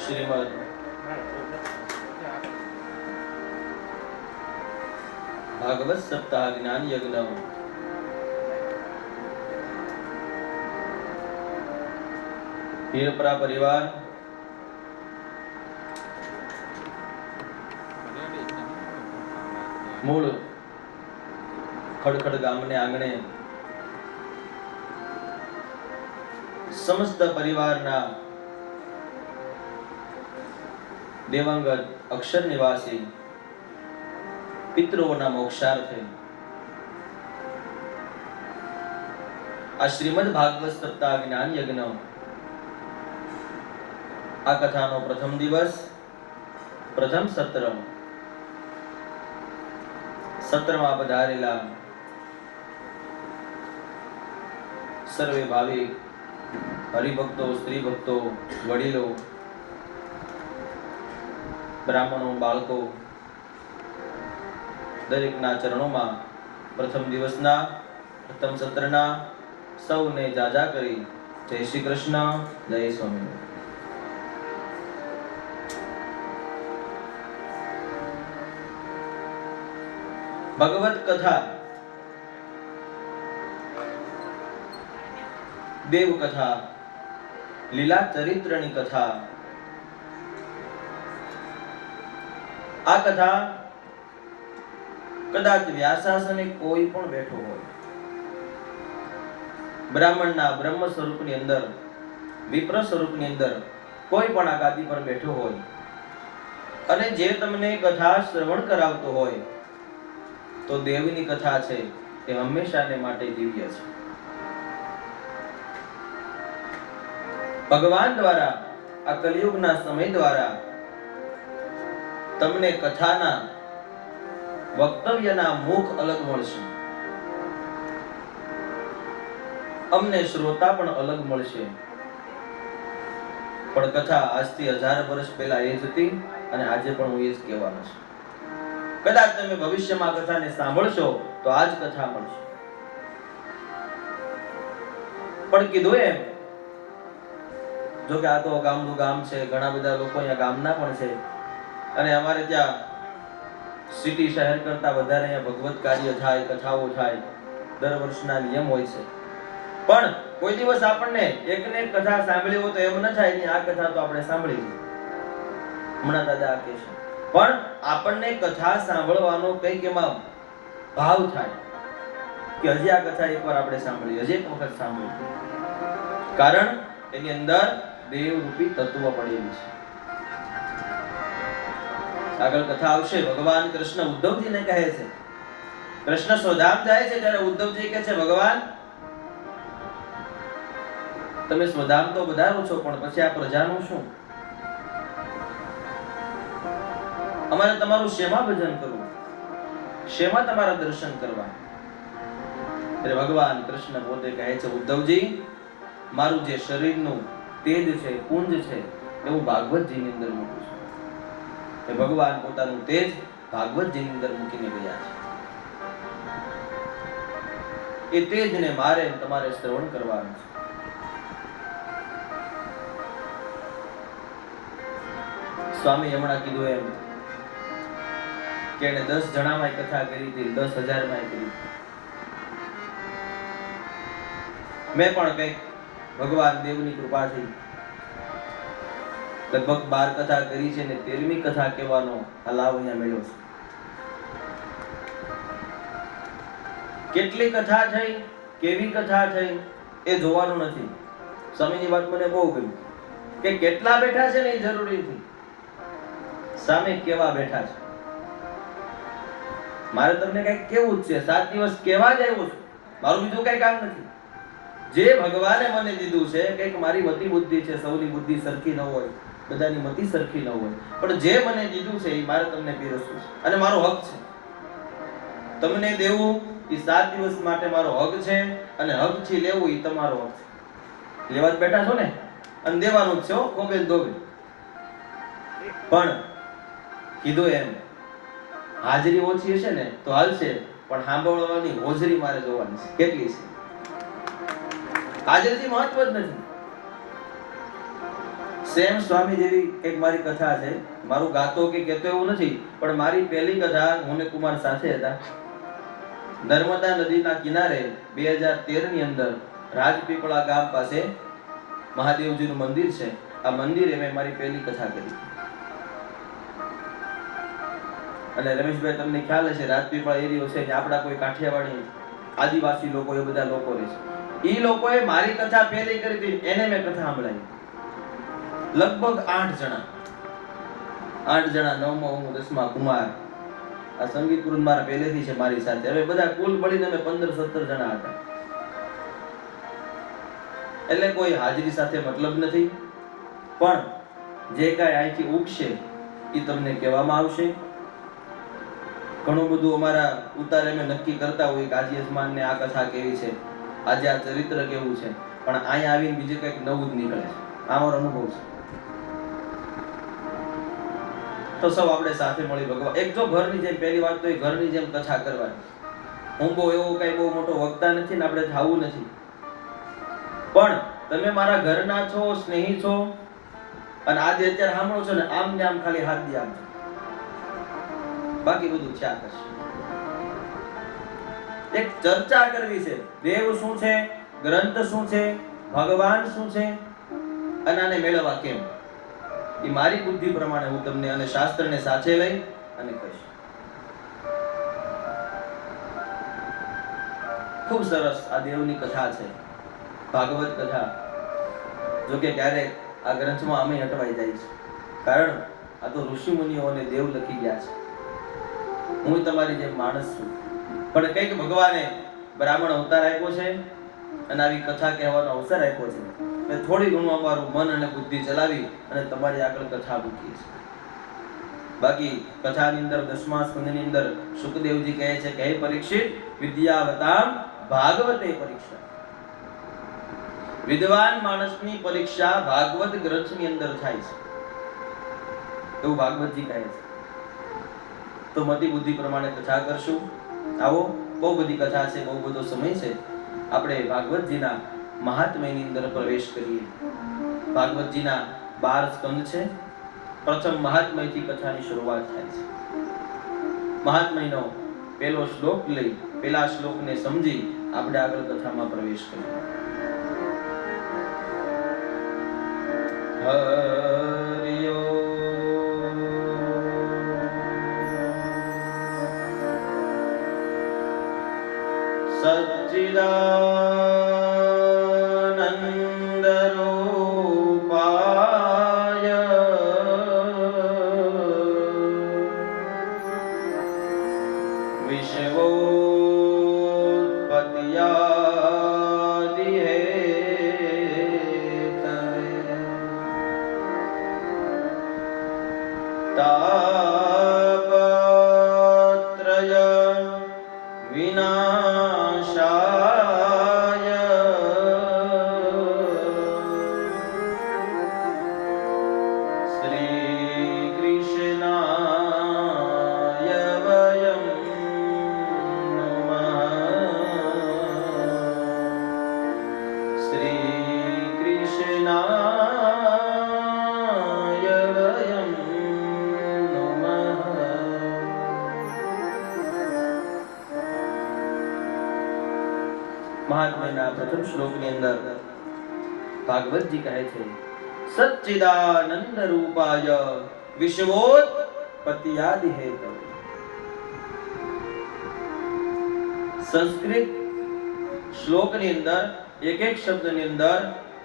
શ્રીમદ ભાગવત સપ્તાહ જ્ઞાન યજ્ઞ હીરપરા પરિવાર મૂળ ખડખડ ગામને આંગણે સમસ્ત પરિવારના દેવાંગત અક્ષર નિવાસી પિતૃઓના મોક્ષાર્થે આ શ્રીમદ ભાગવત સપ્તાહ જ્ઞાન યજ્ઞ આ કથાનો પ્રથમ દિવસ પ્રથમ સત્રમાં પધારેલા સર્વે ભાવિક હરિભક્તો, સ્ત્રી ભક્તો, વડીલો, બ્રાહ્મણો, બાળકો દરેકના ચરણોમાં પ્રથમ દિવસના પ્રથમ સત્રના સૌને જાજા કરી જય શ્રી કૃષ્ણ, જય સ્વામી. ભગવત કથા, દેવ કથા, લીલા ચરિત્રની કથા. આ કથા કદાચ વ્યાસાસને કોઈ પણ બેઠો હોય, બ્રાહ્મણના બ્રહ્મ સ્વરૂપની અંદર, વિપ્ર સ્વરૂપની અંદર કોઈ પણ આ ગાદી પર બેઠો હોય અને જે તમને કથા શ્રવણ કરાવતો હોય તો દેવની કથા છે એ હંમેશાને માટે દિવ્ય છે. ભગવાન દ્વારા આ કલિયુગના સમય દ્વારા તમને કથાના વક્તવ્યના મુખ અલગ મળશે, અમને શ્રોતા પણ અલગ મળશે. પણ કથા આજથી 1000 વર્ષ પહેલા એ જ હતી અને આજે પણ હું એ જ કહેવાનો છું. કદાચ તમે ભવિષ્યમાં કથાને સાંભળશો તો આ જ કથા મળશે. પણ કીધું એમ, જો કે આ તો ગામનું ગામ છે, ઘણા બધા લોકો અહીંયા ગામના પણ છે અને અમારે ત્યાં સિટી શહેર કરતા વધારે અહીંયા ભગવત કાર્ય થાય, કથાઓ થાય, દર વર્ષના નિયમ હોય છે. પણ કોઈ દિવસ આપણને એકને એક કથા સાંભળી હોય તો એમ ન થાય કે આ કથા તો આપણે સાંભળી છે, હમણાં દાદા આ કહે છે. પણ આપણને કથા સાંભળવાનો કંઈક એમાં ભાવ થાય કે હજી આ કથા એકવાર આપણે સાંભળી, હજી એક વખત સાંભળી. કારણ એની અંદર દેવરૂપી તત્વ પડેલું છે. આગળ કથા આવશે. ભગવાન કૃષ્ણ ઉદ્ધવજીને કહે છે, કૃષ્ણ સ્વધામ જાય છે ત્યારે ઉદ્ધવજી કહે છે, ભગવાન તમે સ્વધામ તો વધારો છો પણ પછી આ પ્રજાનું શું? અમારે તમારું શેમાં ભજન કરવું, શેમાં તમારા દર્શન કરવા? ત્યારે ભગવાન કૃષ્ણ પોતે કહે છે, ઉદ્ધવજી મારું જે શરીરનું તેજ છે, પુંજ છે, એ હું ભાગવતજીની અંદર મૂકું છું. એ ભગવાન પોતાનું તેજ ભાગવતજીની અંદર મૂકીને ગયા છે. એ તેજને મારે તમારે શ્રવણ કરવાનું છે. સ્વામી હમણાં કીધું એમ કે એને 10 જણામાં કથા કરી હતી, 10,000 માં કરી. મેં પણ કંઈક ભગવાન દેવની કૃપાથી લગભગ 12 કથા કરી છે ને 13મી કથા કહેવાનો આ લાભ અહીંયા મળ્યો છે. કેટલી કથા થઈ, કેવી કથા થઈ એ જોવાનું નથી. સ્વામીની વાત મને બહુ ગમી કે કેટલા બેઠા છે ને એ જરૂરી નથી, સામે કેવા બેઠા છે. મારે તમને કંઈક કેવું જ છે, 7 દિવસ કેવા જ આવ્યો છું, મારું બીજું કઈ કામ નથી. જે ભગવાને મને દીધું છે, કંઈક મારી મતિ બુદ્ધિ છે, સૌની બુદ્ધિ સરખી ન હોય, બધાની મતિ સરખી ન હોય, પણ જે મને દીધું છે એ મારે તમને પીરસવું છે અને મારો હક છે. તમને દેવું એ 7 દિવસ માટે મારો હક છે અને હક થી લેવું એ તમારો હક છે. લેવા જ બેઠા છો ને અને દેવાનું જ છે, ખોબે ધોબે. પણ કીધું એમ હાજરી ઓછી હશે ને તો હાલશે, પણ સાંભળવાની હોજરી મારે જોવાની છે કેટલી છે. હાજરી મહત્વ જ નથી. સેમ સ્વામી જેવી એક મારી કથા છે. મારું ગાતો કે કહેતો એવું નથી, પણ મારી પહેલી કથા હું ને કુમાર સાથે હતા. નર્મદા નદીના કિનારે 2013 ની અંદર રાજપીપળા ગામ પાસે મહાદેવજીનું મંદિર છે. આ મંદિરે મેં મારી પહેલી કથા કરી. અને રમેશભાઈ, તમને ખ્યાલ હશે, રાજપીપળા એરિયો છે, આપણા કોઈ કાઠિયાવાડી આદિવાસી લોકો, એ બધા લોકો રહે છે. એ લોકોએ મારી કથા પહેલી કરી હતી, એને મેં કથા સાંભળાવી. લગભગ 8 જણા, 9મા હું, 10મા કુમાર. આ સંગીત ગુરુ મારા પહેલેથી છે મારી સાથે. હવે બધા કુલ મળીને અમે 15-17 જણા હતા. એટલે કોઈ હાજરી સાથે મતલબ નથી, પણ જે કાંઈ અહીંથી ઉગશે એ તમને કહેવામાં આવશે. ઘણું બધું અમારા ઉતારે અમે નક્કી કરતા હોય કે આજે યજમાનને આ કથા કેવી છે, આજે આ ચરિત્ર કેવું છે, પણ અહીંયા આવીને બીજું કંઈક નવું જ નીકળે છે. આ મારો અનુભવ છે. તો સૌ આપણે સાથે મળી ભગવાન એક જો ઘરની જેમ, પહેલી વાત તો એ ઘરની જેમ કથા કરવાની. હું બહુ એવો કઈ બહુ મોટો વક્તા નથી ને આપણે થાવું નથી, પણ તમે મારા ઘરના છો, સ્નેહી છો, અને આજે અત્યારે સાંભળો છો ને, આમ ને આમ ખાલી હાથ દી આપજો, બાકી બધું થયા કરશે. એક ચર્ચા કરવી છે. દેવ શું છે, ગ્રંથ શું છે, ભગવાન શું છે, અને આને મેળવવા કેમ, એ મારી બુદ્ધિ પ્રમાણે હું તમને અને શાસ્ત્રને સાથે લઈ અને કહીશ. ખૂબ સરસ આ દેવની કથા છે, ભાગવત કથા. જો કે ક્યારેક આ ગ્રંથમાં અમે અટવાઈ જાય છે, કારણ આ તો ઋષિ મુનિઓ અને દેવ લખી ગયા છે. હું તમારી જેમ માણસ છું, પણ કંઈક ભગવાને બ્રાહ્મણ અવતાર આપ્યો છે અને આવી કથા કહેવાનો અવસર આપ્યો છે. થોડી ઘણું અમારું મન અને બુદ્ધિ ચલાવી અને તમારી આગળ કથા મૂકી છે. બાકી કથાની અંદર 10મા સ્કંદની અંદર સુખદેવજી કહે છે કે હે પરીક્ષિત, વિદ્યાવતામ ભાગવતે પરીક્ષા. વિદ્વાન માણસની પરીક્ષા ભાગવત ગ્રંથની અંદર થાય છે, એવું ભાગવતજી કહે છે. તો મતિ બુદ્ધિ પ્રમાણે કથા કરશું. આવો, બહુ બધી કથા છે, બહુ બધો સમય છે. આપણે ભાગવતજીના મહાત્મ્યની અંદર પ્રવેશ કરીએ. ભાગવતજીના 12 સ્કંદ છે. પ્રથમ મહાત્મ્યથી કથાની શરૂઆત થાય છે. મહાત્મ્યનો પહેલો શ્લોક લઈ, પહેલા શ્લોકને સમજી આપણે આગળ કથામાં પ્રવેશ કરીએ. હરિ ઓમ. સચ્ચિદાનંદ રૂપાય વિશ્વોત્પત્યાદિ હેતવે તાપત્રય વિનાશાય શ્રી કૃષ્ણાય વયમ નમઃ. શ્રી કૃષ્ણાય વયમ નમઃ. મહાત્મ્યના પ્રથમ શ્લોકની અંદર ભાગવતજી કહે છે સચ્ચિદાનંદ રૂપાય વિશ્વોત્પત્યાદિ હેતવે. સંસ્કૃત શ્લોકની અંદર એક એક શબ્દની અંદર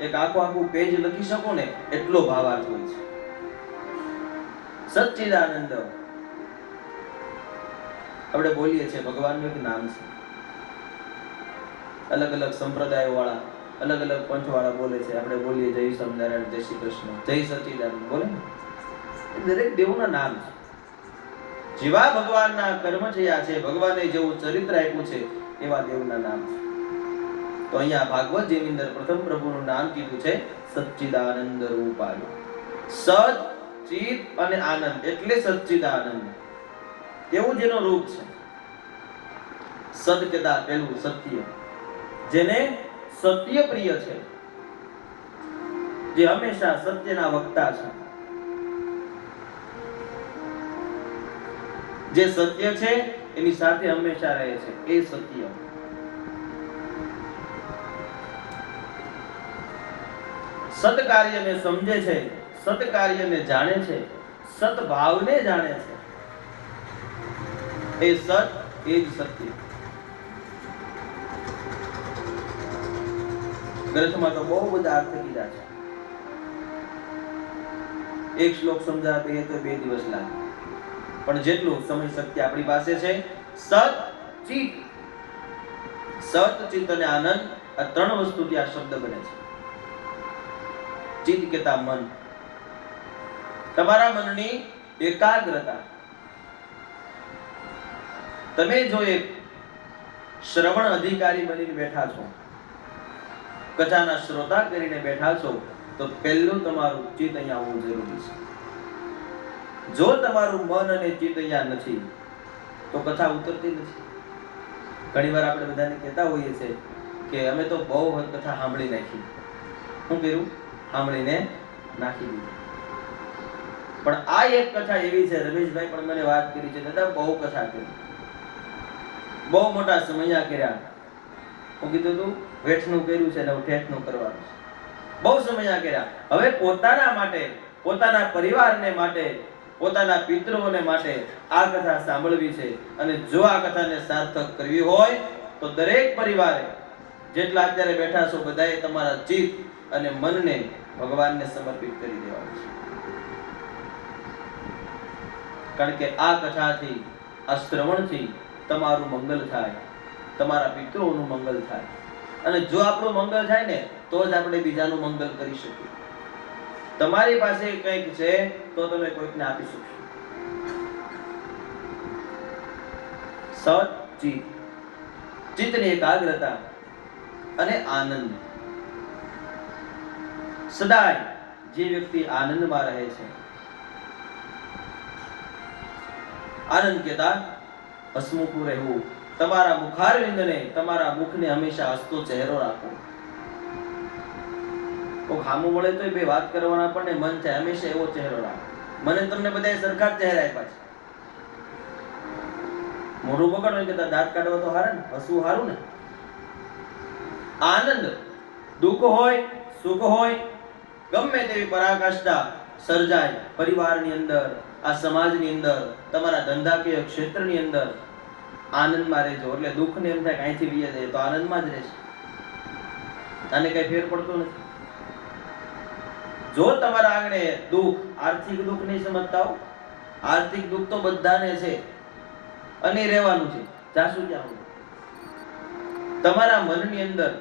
એક આખું પેજ લખી શકો ને એટલો ભાવાર્થ હોય છે. સચ્ચિદાનંદ આપણે બોલીએ છીએ, ભગવાનનું એક નામ છે. અલગ અલગ સંપ્રદાયો વાળા, અલગ અલગ પંથ વાળા બોલે છે. આપણે બોલીએ જય સ્વામિનારાયણ, જય શ્રી કૃષ્ણ, જય સચ્ચિદાનંદ બોલે ને. દરેક દેવના નામ છે. જેવા ભગવાનના કર્મ થયા છે, ભગવાને જેવું ચરિત્ર આપ્યું છે, એવા દેવના નામ છે. તો અહીંયા ભાગવતજીની અંદર પ્રથમ પ્રભુનું નામ કીધું છે સચ્ચિદાનંદ રૂપાય. સત, ચિત અને આનંદ એટલે સચ્ચિદાનંદ. એવું જેનો રૂપ છે. સદ કહેતા પહેલું સત્ય, જેને સત્ય પ્રિય છે. જે હંમેશા સત્યના વક્તા છે, જે સત્ય છે એની સાથે હંમેશા રહે છે, એ સત્ય. સત કાર્યને સમજે છે, સત કાર્યને જાણે છે, સત ભાવને જાણે છે, એ સત, એ જ સત્ય. ગ્રંથમાં તો બહુ બધા અર્થ કીધા છે. એક શ્લોક સમજાવે તો 2 દિવસ લાગે, પણ જેટલું સમય શક્તિ આપણી પાસે છે, સત, ચિત, સત, ચિત અને આનંદ, આ 3 વસ્તુથી આ શબ્દ બને છે. ચિત કેતા મન, તમારા મનની એકાગ્રતા. તમે જો એક શ્રવણ અધિકારી બનીને બેઠા છો, કથાના શ્રોતા કરીને બેઠા છો, તો પહેલું તમારું ચિત્ત અહીંયા હોવું જરૂરી છે. જો તમારું મન અને ચિત્ત અહીંયા નથી તો કથા ઉતરતી નથી. ઘણીવાર આપણે બધાને કહેતા હોઈએ છીએ કે અમે તો બહુ કથા સાંભળી નાખી. શું કર્યું? સાંભળીને નાખી દીધું. પણ આ એક કથા એવી છે, રમેશભાઈ પણ મને વાત કરી છે, દાદા બહુ કથા કરી, બહુ મોટા સમયા કર્યા. હું કીધું તું વેઠનું કર્યું છે ને હું ઠેઠનું કરવાનું છે. બહુ સમયા કર્યા. હવે પોતાના માટે, પોતાના પરિવારને માટે, પોતાના પિતૃઓને માટે આ કથા સાંભળવી છે. અને જો આ કથાને સાર્થક કરવી હોય તો દરેક પરિવારે, જેટલા અત્યારે બેઠા છો, બધાએ તમારા ચિત્ત અને મનને ભગવાનને સમર્પિત કરી દેવાનું છે. કારણ કે આ કથાથી, આ શ્રવણથી તમારું મંગલ થાય, તમારા પિતૃઓનું મંગલ થાય. અને જો આપણું મંગલ થાય ને તો જ આપણે બીજાનું મંગલ કરી શકીએ. તમારી પાસે કંઈક છે તો તમે કોઈકને આપી શકશો. સત, ચિત્ત, ચિત્તની એકાગ્રતા અને આનંદ. સદાય જે વ્યક્તિ આનંદમાં રહે છે, આનંદ કેતા હસમુખું રહેવું. તમારા મુખારવિંદને, તમારા મુખને હંમેશા હસતો ચહેરો રાખો. કોઈ ખામું મળે તો બે વાત કરવાના પણ મન થાય, હંમેશા એવો ચહેરો રાખો. મને તમને બધાએ સરખા જ ચહેરા આપ્યા છે. મોઢું બગડો કહેતા દાંત કાઢવા તો હારે ને, હસવું હારું ને. આનંદ, દુઃખ હોય, સુખ હોય, ગમે તેવી પરાકાષ્ઠા સર્જાય પરિવારની અંદર, આ સમાજની અંદર, તમારા ધંધાકીય ક્ષેત્રની અંદર, આનંદમાં રહેજો. એટલે દુઃખને એમ થાય કે અહીંથી બીજા જાય તો આનંદમાં જ રહેશે. આને કઈ ફેર પડતો નથી. જો તમારા આંગણે દુઃખ, આર્થિક દુઃખ નહીં સમજતા હો, આર્થિક દુઃખ તો બધાને છે અને રહેવાનું છે. જાશું ક્યાં? તમારા મનની અંદર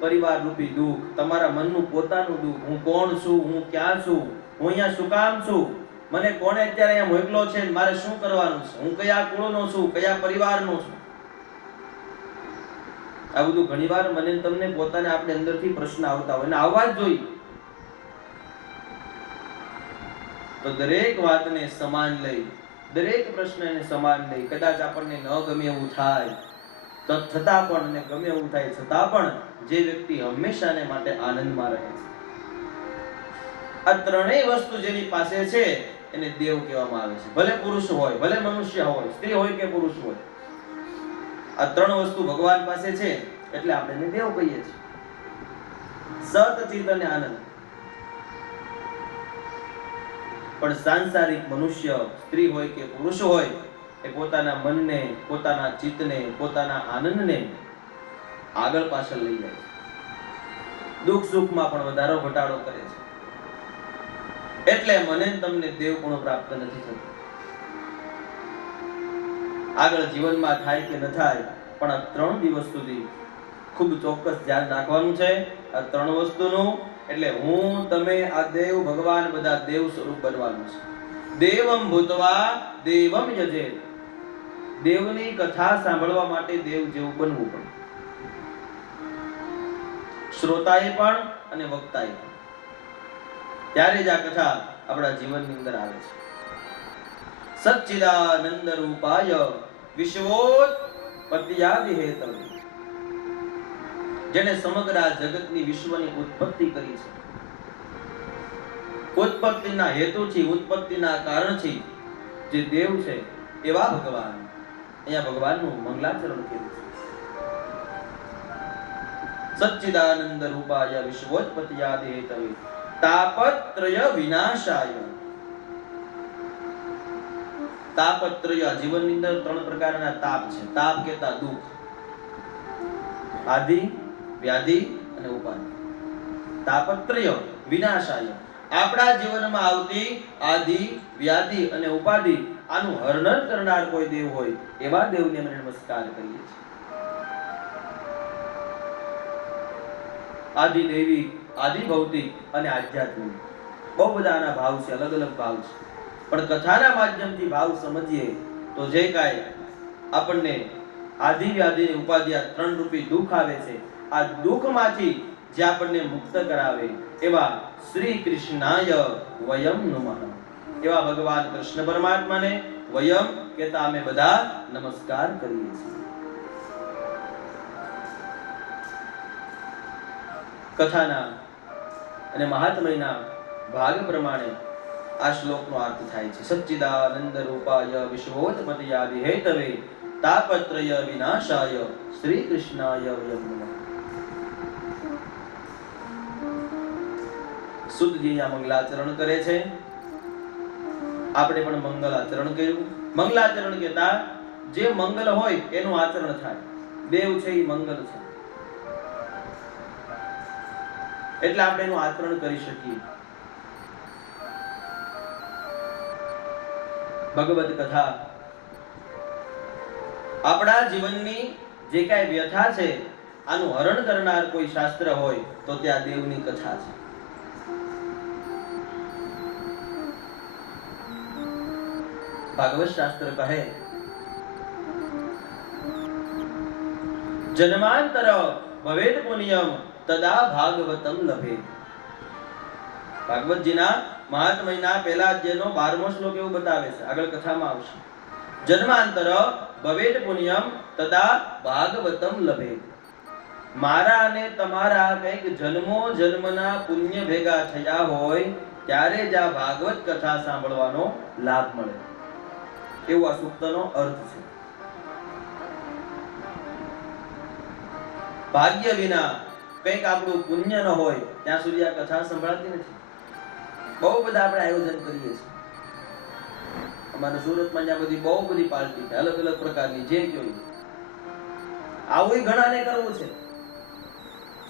પરિવાર રૂપી દુઃખ, તમારા મનનું પોતાનું દુઃખ, હું કોણ છું, હું ક્યાં છું, હું અહીંયા શું કામ છું, મને કોણે અત્યારે અહીંયા મોકલો છે, મારે શું કરવાનું છે, હું કયા કુળનો છું, કયા પરિવારનો છું. આ બધું ઘણીવાર મને તમને પોતાને આપણે અંદરથી પ્રશ્ન આવતા હોય, અને આવવા જ જોઈએ. તો દરેક વાતને સમાન લઈ, દરેક પ્રશ્નને સમાન લઈ, કદાચ આપણને ન ગમે એવું થાય તો છતાં પણ, અને ગમે એવું થાય છતાં પણ, જે વ્યક્તિ હંમેશાને માટે આનંદમાં રહે છે, આ ત્રણેય વસ્તુ જેની પાસે છે એને દેવ કહેવામાં આવે છે. ભલે પુરુષ હોય, ભલે મનુષ્ય હોય, સ્ત્રી હોય કે પુરુષ હોય, આ 3 વસ્તુ ભગવાન પાસે છે એટલે આપણે એને દેવ કહીએ છીએ. સત, ચિત્ત અને આનંદ. પણ સાંસારિક મનુષ્ય, સ્ત્રી હોય કે પુરુષ હોય, એ પોતાના મનને, પોતાના ચિત્તને, પોતાના આનંદને આગળ પાછળ લઈ જાય છે. દુઃખ સુખમાં પણ વધારો ઘટાડો કરે છે. એટલે મને તમને દેવ ગુણ પ્રાપ્ત નથી થતું. આગળ જીવનમાં થાય કે ન થાય, પણ આ 3 દિવસ સુધી ખૂબ ચોક્કસ ધ્યાન રાખવાનું છે આ 3 વસ્તુનું. એટલે હું, તમે, આ દેવ ભગવાન બધા દેવ સ્વરૂપ બનવાનું છે. દેવમ ભૂતવા દેવમ યજેત. દેવની કથા સાંભળવા માટે દેવ જેવું બનવું પડે. શ્રોતાએ પણ અને વક્તાએ પણ. ત્યારે જ આ કથા આપણા જીવનની અંદર આવે છે. સચ્ચિદાનંદ રૂપાય વિશ્વોત્પત્ત્યાદિ હેતવે. જેને સમગ્ર જગતની, વિશ્વની ઉત્પત્તિ કરી છે, ઉત્પત્તિના હેતુથી, ઉત્પત્તિના કારણથી જે દેવ છે એવા ભગવાન, અહીંયા ભગવાનનું મંગલાચરણ કર્યું છે. સચ્ચિદાનંદ રૂપાય વિશ્વોત્પત્યાદિ હેતવે તાપત્રય વિનાશાય. તાપત્રય, જીવનની અંદર 3 પ્રકારના તાપ છે. તાપ કેતા દુઃખ, આદિ, વ્યાધિ અને ઉપાધિ. તાપત્રય વિનાશાય, આપણા જીવનમાં આવતી આદિ, વ્યાધિ અને ઉપાધિ આનું હરણ કરનાર કોઈ દેવ હોય એવા દેવને અમે નમસ્કાર કરીએ છીએ. આદિ દૈવિક, આદિ ભૌતિક અને આધ્યાત્મિક, બહુ બધા આના ભાવ છે, અલગ અલગ ભાવ છે. પણ કથાના માધ્યમથી ભાવ સમજીએ તો જે કાંઈ આપણને આદિ, વ્યાધિ અને ઉપાધિ આ 3 રૂપી દુઃખ આવે છે, આ દુઃખમાંથી જે આપણને મુક્ત કરાવે એવા શ્રી કૃષ્ણાય વયમ નમઃ, એવા ભગવાન કૃષ્ણ પરમાત્માને વયમ કહેતા અમે બધા નમસ્કાર કરીએ છીએ. કથાના અને મહાત્મયના ભાગ પ્રમાણે આ શ્લોકનો અર્થ થાય છે. સચ્ચિદાનંદ રૂપાય વિશ્વોત્પત્યાદિ હેતવે તાપત્રય વિનાશાય શ્રી કૃષ્ણાય વયમ નમઃ. સુદજી આ મંગલાચરણ કરે છે, આપણે પણ મંગલ આચરણ કર્યું. મંગલાચરણ કહેતા જે મંગલ હોય એનું આચરણ થાય. દેવ છે એ મંગલ છે એટલે આપણે એનું આચરણ કરી શકીએ. ભગવદ કથા આપણા જીવનની જે કાંઈ વ્યથા છે આનું હરણ કરનાર કોઈ શાસ્ત્ર હોય તો ત્યાં દેવની કથા છે. ભાગવત શાસ્ત્ર કહે જન્માંતર ભવેદ પુણ્યમ તદા ભાગવતમ લભે. ભાગવતજીના મહાત્મયના પહેલા અધ્યાયનો 12મો શ્લોક એવું બતાવે છે, આગળ કથામાં આવશે. જન્માંતર ભવેદ પુણ્યમ તદા ભાગવતમ લભે. મારા અને તમારા કંઈક જન્મો જન્મના પુણ્ય ભેગા થયા હોય ત્યારે જ આ ભાગવત કથા સાંભળવાનો લાભ મળે, એવું આ સૂક્તનો અર્થ છે. ભાગ્ય વિના કંઈક આપણું પુણ્ય ન હોય ત્યાં સુધી આ કથા સંભળાતી નથી. બહુ બધા આપણે આયોજન કરીએ છીએ. અમારા સુરતમાં જ્યાં બધી બહુ બધી પાર્ટી છે, અલગ અલગ પ્રકારની, જે જોઈએ આવું ઘણાને કરવું છે.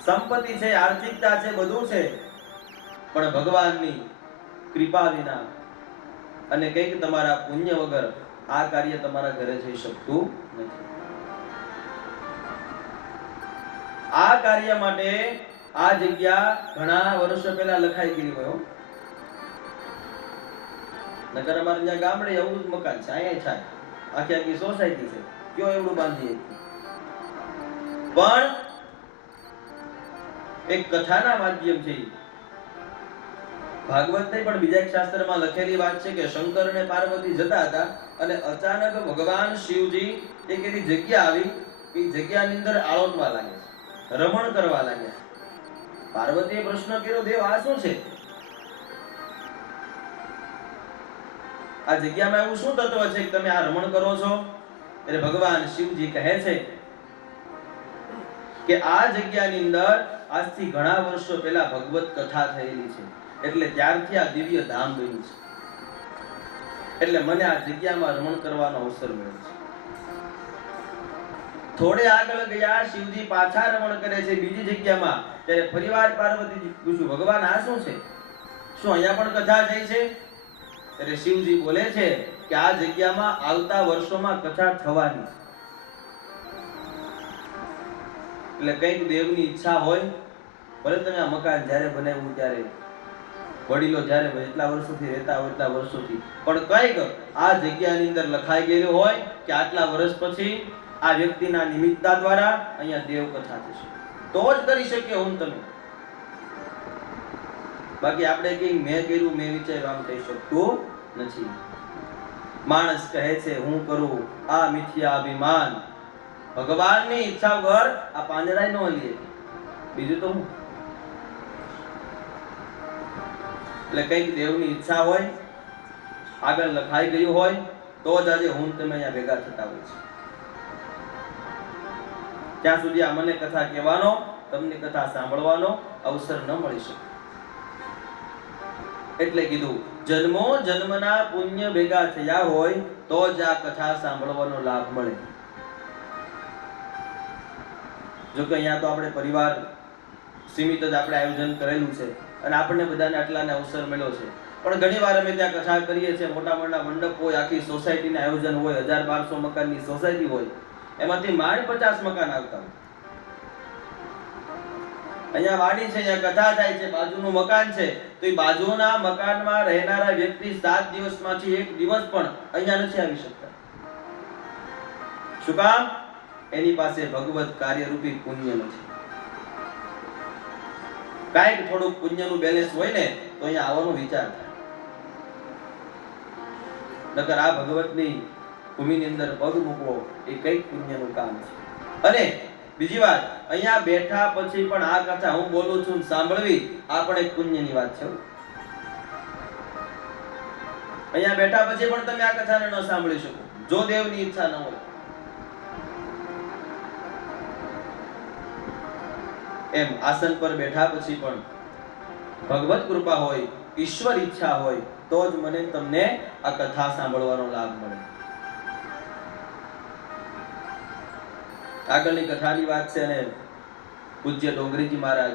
સંપત્તિ છે, આર્થિકતા છે, બધું છે, પણ ભગવાનની કૃપા વિના અને કંઈક તમારા પુણ્ય વગર આ કાર્ય તમારા ઘરે થઈ શકતું નથી. આ કાર્ય માટે આ જગ્યા ઘણા વર્ષો પહેલા લખાઈ ગઈ હોય. નકર અમારે ત્યાં ગામડે એવું જ મકાન છે, અહીંયા થાય આખી આખી સોસાયટી છે, કયો એવડું બાંધીએ. પણ એક કથાના માધ્યમથી ભાગવત નહીં પણ બીજા એક શાસ્ત્રમાં લખેલી વાત છે કે શંકર અને પાર્વતી જતા હતા અને અચાનક ભગવાન શિવજી એક એવી જગ્યા આવી કે જગ્યાની અંદર આળોટવા લાગ્યા, રમણ કરવા લાગ્યા. પાર્વતીએ પ્રશ્ન કર્યો, દેવ આ શું છે? આ જગ્યામાં એવું શું તત્વ છે કે તમે આ રમણ કરો છો? એટલે ભગવાન શિવજી કહે છે કે આ જગ્યાની અંદર આજથી ઘણા વર્ષો પહેલા ભગવત કથા થયેલી છે, એટલે ત્યારથી આ દિવ્ય ધામ બન્યું છે, એટલે મને આ જગ્યામાં રમણ કરવાનો અવસર મળ્યો છે. થોડે આગળ ગયા, શિવજી પાછા રમણ કરે છે બીજી જગ્યામાં, ત્યારે ફરીવાર પાર્વતીજી પૂછ્યું, ભગવાન આ શું છે? શું અહીંયા પણ કથા થઈ છે? ત્યારે શિવજી બોલે છે કે આ જગ્યામાં આવતા વર્ષોમાં કથા થવાની. એટલે કંઈક દેવની ઈચ્છા હોય, ભલે તમે આ મકાન જ્યારે બનાવ્યું ત્યારે વડીલો જ્યારે એટલા વર્ષોથી રહેતા હોય એટલા વર્ષોથી, પણ કંઈક આ જગ્યાની અંદર લખાઈ ગયેલું હોય કે આટલા વર્ષ પછી આ વ્યક્તિના નિમિત્તા દ્વારા અહીંયા દેવ કથા થશે, તો જ કરી શકીએ હું તમે. બાકી આપણે કઈ મેં કર્યું, મેં વિચાર્યું, આમ થઈ શકતું નથી. માણસ કહે છે હું કરું, આ મિથ્યા અભિમાન. ભગવાનની ઈચ્છા વગર આ પાંજરાય ન લે, બીજું તો હું. એટલે કંઈક દેવની ઈચ્છા હોય, આગળ લખાઈ ગયું હોય તો જ આજે હું તમે અહીંયા ભેગા થતા હોય છે. ત્યાં સુધી આ મને કથા કહેવાનો, તમને કથા સાંભળવાનો અવસર ન મળી શકે. એટલે કીધું જન્મો જન્મના પુણ્ય ભેગા થયા હોય તો જ આ કથા સાંભળવાનો લાભ મળે. જો કે અહીંયા તો આપણે પરિવાર સીમિત જ આપણે આયોજન કરેલું છે અને આપણને બધાને આટલાને અવસર મળ્યો છે. પણ ઘણી વાર અમે ત્યાં કથા કરીએ છીએ, મોટા મોટા મંડપ હોય, આખી સોસાયટીનું આયોજન હોય, 1000-1200 મકાનની સોસાયટી હોય, એમાંથી માંડ 50 મકાન આવતા હોય. અહીંયા વાડી છે, અહીંયા કથા થાય છે, બાજુનું મકાન છે, તો એ બાજુના મકાનમાં રહેનારા વ્યક્તિ 7 દિવસમાંથી 1 દિવસ પણ અહીંયા નથી આવી શકતા. શું કામ? એની પાસે ભગવત કાર્યરૂપી પુણ્ય નથી. કાંઈક થોડું પુણ્યનું બેલેન્સ હોય ને તો અહીંયા આવવાનો વિચાર થાય. નકર આ ભગવતની ભૂમિની અંદર પગ મૂકવો એ કઈક પુણ્યનું કામ છે. અને બીજી વાત, અહીંયા બેઠા પછી પણ આ કથા હું બોલું છું સાંભળવી આ પણ એક પુણ્યની વાત છે. અહીંયા બેઠા પછી પણ તમે આ કથાને ન સાંભળી શકો જો દેવની ઈચ્છા ન હોય. એમ આસન પર બેઠા પછી પણ ભગવત કૃપા હોય, ઈશ્વર ઈચ્છા હોય તો જ મને તમને આ કથા સાંભળવાનો લાભ મળે. આગળની કથાની વાત છે અને પૂજ્ય ડોંગરીજી મહારાજ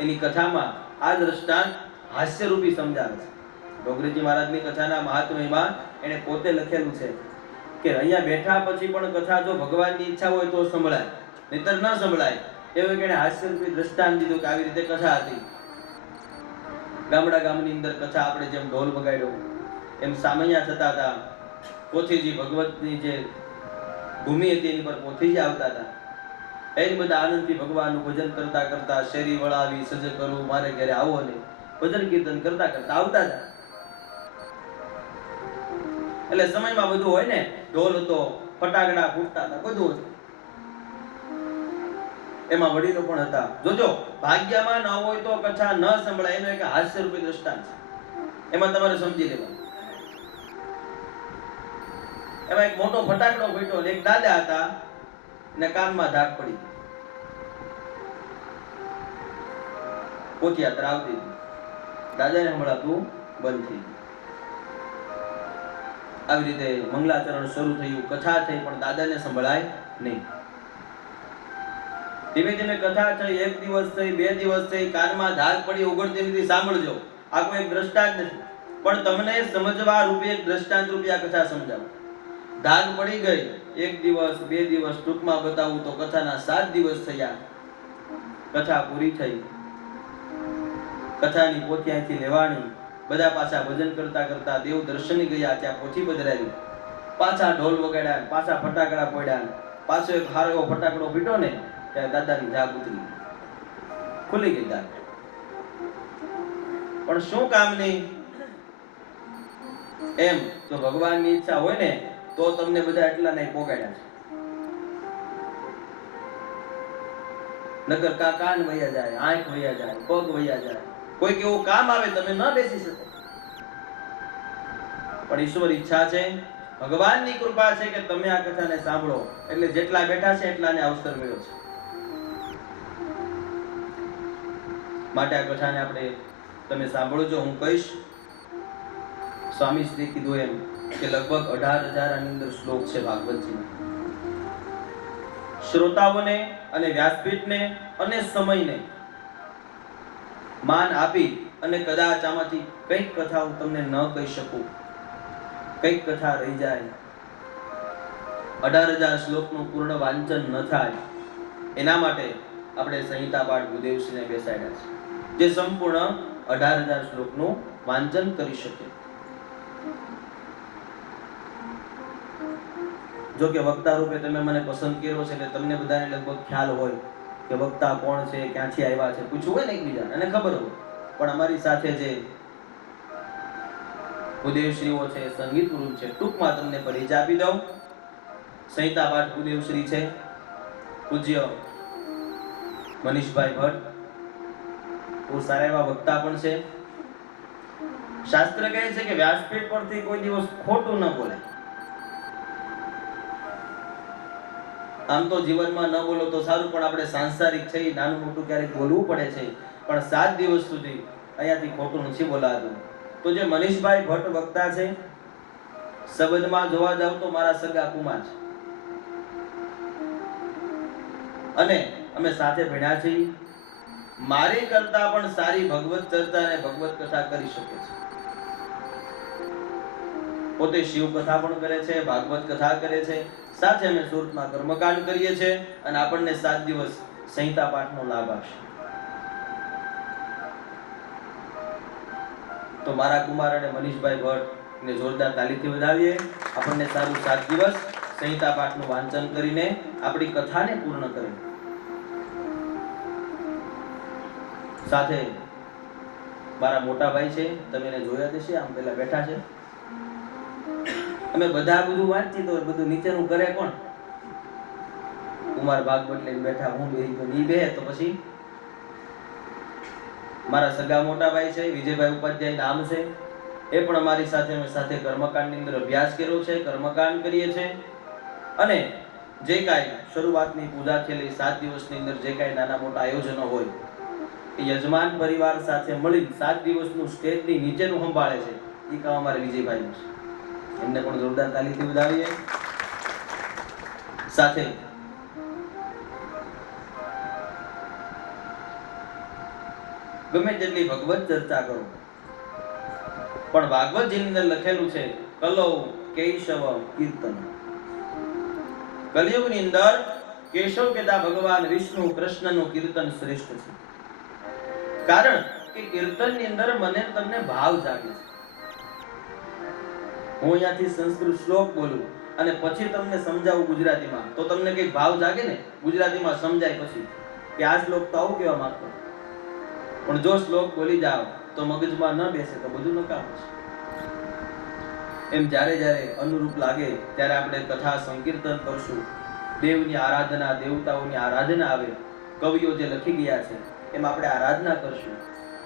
એની કથામાં આ દ્રષ્ટાંત હાસ્યરૂપી સમજાવે છે. ડોંગરીજી મહારાજની કથાના મહાત્મ્યમાં એને પોતે લખેલું છે કે અહીંયા બેઠા પછી પણ કથા જો ભગવાનની ઈચ્છા હોય તો સંભળાય, નહીતર ન સંભળાય. એવું કે હાસ્યરૂપી દ્રષ્ટાંત દીધું કે આવી રીતે કથા હતી. ગામડા ગામની અંદર કથા આપણે જેમ ઢોલ વગાડ્યો એમ સામૈયા થતા હતા. પોથીજી ભગવતની જે ભૂમિ હતી એની પર પોથીજી આવતા હતા. એ બધા આનંદથી ભગવાનનું ભજન કરતા કરતા શેરી વળાવી સજ કરું મારે ઘરે આવો ને ભજન કીર્તન કરતા કરતા આવતા હતા. એટલે સમયમાં બધું હોય ને, ઢોલ હતો, ફટાકડા ફૂટતા હતા, બધું હતું. એમાં વડીલો પણ હતા. જોજો ભાગ્યમાં ન હોય તો કથા ન સંભળાય એનો એક હાસ્યરૂપી દ્રષ્ટાંત છે. એમાં તમારે સમજી લેવાનું. એમાં એક મોટો ફટાકડો ફૂટ્યો ને એક દાદા હતા ને કાનમાં ધાક પડી, પોથયાત્રા આવતી હતી, દાદાને સંભળાતું બંધ થઈ ગયું. આવી રીતે મંગલાચરણ શરૂ થયું, કથા થઈ પણ દાદાને સંભળાય નહીં. ધીમે ધીમે કથા થઈ, 1 દિવસ થઈ, 2 દિવસ થઈ, કાનમાં ધાક પડી, ઉગડતી નથી. સાંભળજો, આ કોઈ એક દ્રષ્ટાંત નથી પણ તમને સમજવા રૂપે એક દ્રષ્ટાંત રૂપે આ કથા સમજાવું. ધાક પડી ગઈ, 1 દિવસ 2 દિવસ ટૂંકમાં બતાવું તો કથાના 7 દિવસ થયા. કથા પૂરી થઈ, કથાની પોથી અહીંથી લેવાની, બધા પાછા ભજન કરતા કરતા દેવ દર્શને ગયા, ત્યાં પોથી બદલાવી, પાછા ઢોલ વગાડ્યા, પાછા ફટાકડા ફોડ્યા, પાછો એક હારો એવો ફટાકડો ફીટ્યો ને ત્યારે દાદાની જાગ ઉતરી, ખુલી ગઈ જાગ. પણ શું કામની? એમ તો ભગવાનની ઈચ્છા હોય ને તો તમને બધા એટલા નહીં પોગાડ્યા છે. નકર કાન વયા જાય, આંખ વયા જાય, પગ વયા જાય, કોઈક એવું કામ આવે તમે ન બેસી શકો. પણ ઈશ્વર ઈચ્છા છે, ભગવાનની કૃપા છે કે તમે આ કથાને સાંભળો, એટલે જેટલા બેઠા છે એટલાને અવસર મળ્યો છે. માટે આ કથાને આપણે તમે સાંભળજો. હું કહીશ, સ્વામી શ્રી કીધું એમ કે લગભગ 18,000 આની અંદર શ્લોક છે ભાગવતજીના. શ્રોતાઓને અને વ્યાસપીઠને અને સમયને માન આપી અને કદાચ આમાંથી કઈક કથા હું તમને ન કહી શકું, કઈક કથા રહી જાય, 18,000 શ્લોકનું પૂર્ણ વાંચન ન થાય, એના માટે આપણે સંહિતા પાઠ ભૂદેવશ્રીને બેસાડ્યા છે, જે સંપૂર્ણ 18,000 શ્લોકનું વાંચન કરી શકે. જો કે વક્તા રૂપે તમે મને પસંદ કર્યો છે એટલે તમને બધાને લગભગ ખ્યાલ હોય કે વક્તા કોણ છે, ક્યાંથી આવ્યા છે, પૂછવું હોય ને એકબીજાને, અને ખબર હોય. પણ અમારી સાથે જે ભૂદેવશ્રીઓ છે, સંગીત ગુરુ છે, ટૂંકમાં તમને પરિચય આપી દઉં. સંહિતા પાઠ ભૂદેવશ્રી છે પૂજ્ય મનીષભાઈ ભટ્ટ, બહુ સારા એવા વક્તા પણ છે. શાસ્ત્ર કહે છે કે વ્યાસપીઠ પરથી કોઈ દિવસ ખોટું ન બોલે. આમ તો જીવનમાં ન બોલો તો સારું, પણ આપણે સાંસારિક છે, નાનું મોટું ક્યારેક બોલવું પડે છે. પણ 7 દિવસ સુધી અહીંયાથી ખોટું નથી બોલાતું. તો જે મનીષભાઈ ભટ્ટ વક્તા છે, શબ્દમાં જોવા જાવ તો મારા સગા કુમાર છે, અને અમે સાથે ભણ્યા છીએ. મારી કરતા પણ સારી ભગવત ચર્ચા અને ભગવત કથા કરી શકે છે. પોતે શિવ કથા પણ કરે છે, ભાગવત કથા કરે છે. સાથે અમે સુરતમાં કર્મકાંડ કરીએ છીએ અને આપણને 7 દિવસ સંહિતા પાઠનો લાભ આપશે. તો મારા કુમાર અને મનીષભાઈ ભટ્ટ ને જોરદાર તાલીથી વધાવીએ. આપણને સારું 7 દિવસ સંહિતા પાઠનું વાંચન કરીને આપણી કથાને પૂર્ણ કરે. સાથે મારા મોટા ભાઈ છે, તમે એને જોયા હશે, આમ પેલા બેઠા છે. અમે બધા બધું વાંચી તો બધું નીચેનું કરે કોણ? કુમાર ભાગવત લઈને બેઠા, હું બેહી ગયો, ઈ બે તો પછી મારા સગા મોટા ભાઈ છે, વિજયભાઈ ઉપાધ્યાય નામ છે, એ પણ અમારી સાથે અમે સાથે કર્મકાંડની અંદર અભ્યાસ કર્યો છે, કર્મકાંડ કરીએ છીએ. અને જે કાંઈ શરૂઆતની પૂજાથી લઈ 7 દિવસની અંદર જે કાંઈ નાના મોટા આયોજનો હોય એ યજમાન પરિવાર સાથે મળી 7 દિવસનું સ્ટેજની નીચેનું સંભાળે છે. એ કામ અમારે વિજયભાઈનું છે. એમને પણ જોરદાર તાલીથી વધાવીએ. સાથે ગમે તેટલી ભગવત ચર્ચા કરો, પણ ભાગવતજીની અંદર લખેલું છે કલૌ કેશવ કીર્તન. કલિયુગની અંદર કેશવ કહેતા ભગવાન વિષ્ણુ કૃષ્ણનું કીર્તન શ્રેષ્ઠ છે. કારણ કે કીર્તનની અંદર મને તમને ભાવ જાગે છે. હું અહીંયાથી સંસ્કૃત શ્લોક બોલું અને પછી તમને સમજાવું ગુજરાતીમાં, તો તમને કઈક ભાવ જાગે ને, ગુજરાતીમાં સમજાય પછી કે આ શ્લોક તો આવું કેવા માંગતો. પણ જો શ્લોક બોલી જાવ તો મગજમાં ન બેસે તો બધું નકામું છે. એમ જ્યારે જ્યારે અનુરૂપ લાગે ત્યારે આપણે કથા સંકીર્તન કરશું. દેવની આરાધના, દેવતાઓની આરાધના આવે, કવિઓ જે લખી ગયા છે એમ આપણે આરાધના કરશું.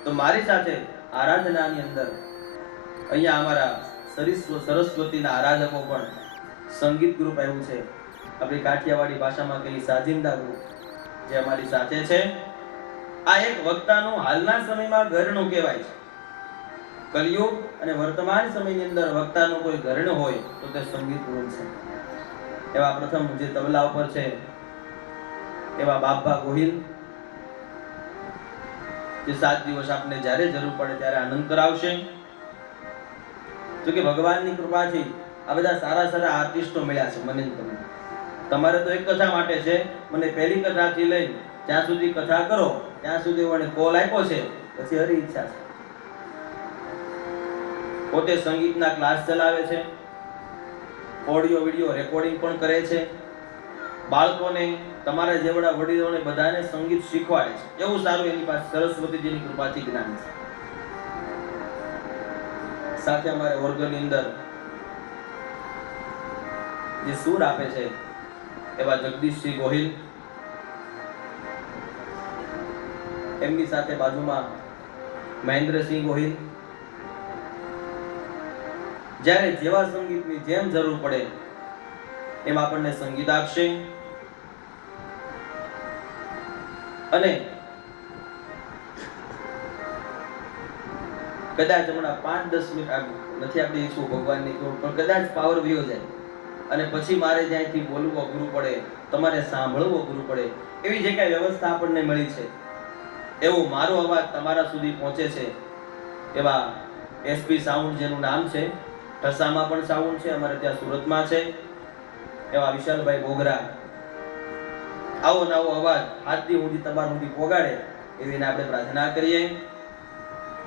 તો મારી સાથે આરાધનાની અંદર અહીંયા અમારા સરસ્વતીના આરાધકો પણ સંગીત ગ્રુપ આવ્યું છે, આપણી કાઠિયાવાડી ભાષામાં કહીએ સાજિંદા ગ્રુપ, જે અમારી સાથે છે. આ એક વક્તાનું હાલના સમયમાં ઘરણું કહેવાય છે. કલિયુગ અને વર્તમાન સમયની અંદર વક્તાનું કોઈ ઘરણું હોય તો તે સંગીત ગ્રુપ છે. એવા પ્રથમ જે તબલા ઉપર છે એવા બાપા ગોહિલ, જે 7 દિવસ આપને જ્યારે જરૂર પડે ત્યારે આનંદ કરાવશે. જો કે ભગવાનની કૃપાથી આ બધા સારા સારા આર્ટિસ્ટો મળ્યા છે મને. તમારે તો એક કથા માટે છે, મને પહેલી કથાથી લઈ જ્યાં સુધી કથા કરો ત્યાં સુધી મને કોલ આપ્યો છે, પછી હરી ઈચ્છા છે. પોતે સંગીતના ક્લાસ ચલાવે છે, ઓડિયો વિડિયો રેકોર્ડિંગ પણ કરે છે, બાળકોને, તમારા જેવડા વડીલોને બધાને સંગીત શીખવાડે છે. એવું સારું એની પાસે સરસ્વતીજીની કૃપાથી જ્ઞાન છે. સાથે અમારે વર્ગની અંદર જે સૂર આપે છે એવા જગદીશસિંહ ગોહિલ, એમની સાથે બાજુમાં મહેન્દ્રસિંહ ગોહિલ. જ્યારે જેવા સંગીતની જેમ જરૂર પડે એમ આપણને સંગીત આપશે. અને કદાચ હમણાં 5-10 મિનિટ નથી આપણી ઈચ્છું ભગવાનની કૃપા, પણ કદાચ પાવર વયો જાય અને પછી મારે જ્યાંથી બોલવું અઘરું પડે, તમારે સાંભળવું અઘરું પડે, એવી જે કાંઈ વ્યવસ્થા આપણને મળી છે, એવું મારો અવાજ તમારા સુધી પહોંચે છે એવા એસપી સાઉન્ડ, જેનું નામ છે, ઠસામાં પણ સાઉન્ડ છે, અમારે ત્યાં સુરતમાં છે, એવા વિશાલભાઈ બોગરા, આવો નવો અવાજ આજથી સુધી તમારા સુધી પોગાડે એવી આપણે પ્રાર્થના કરીએ.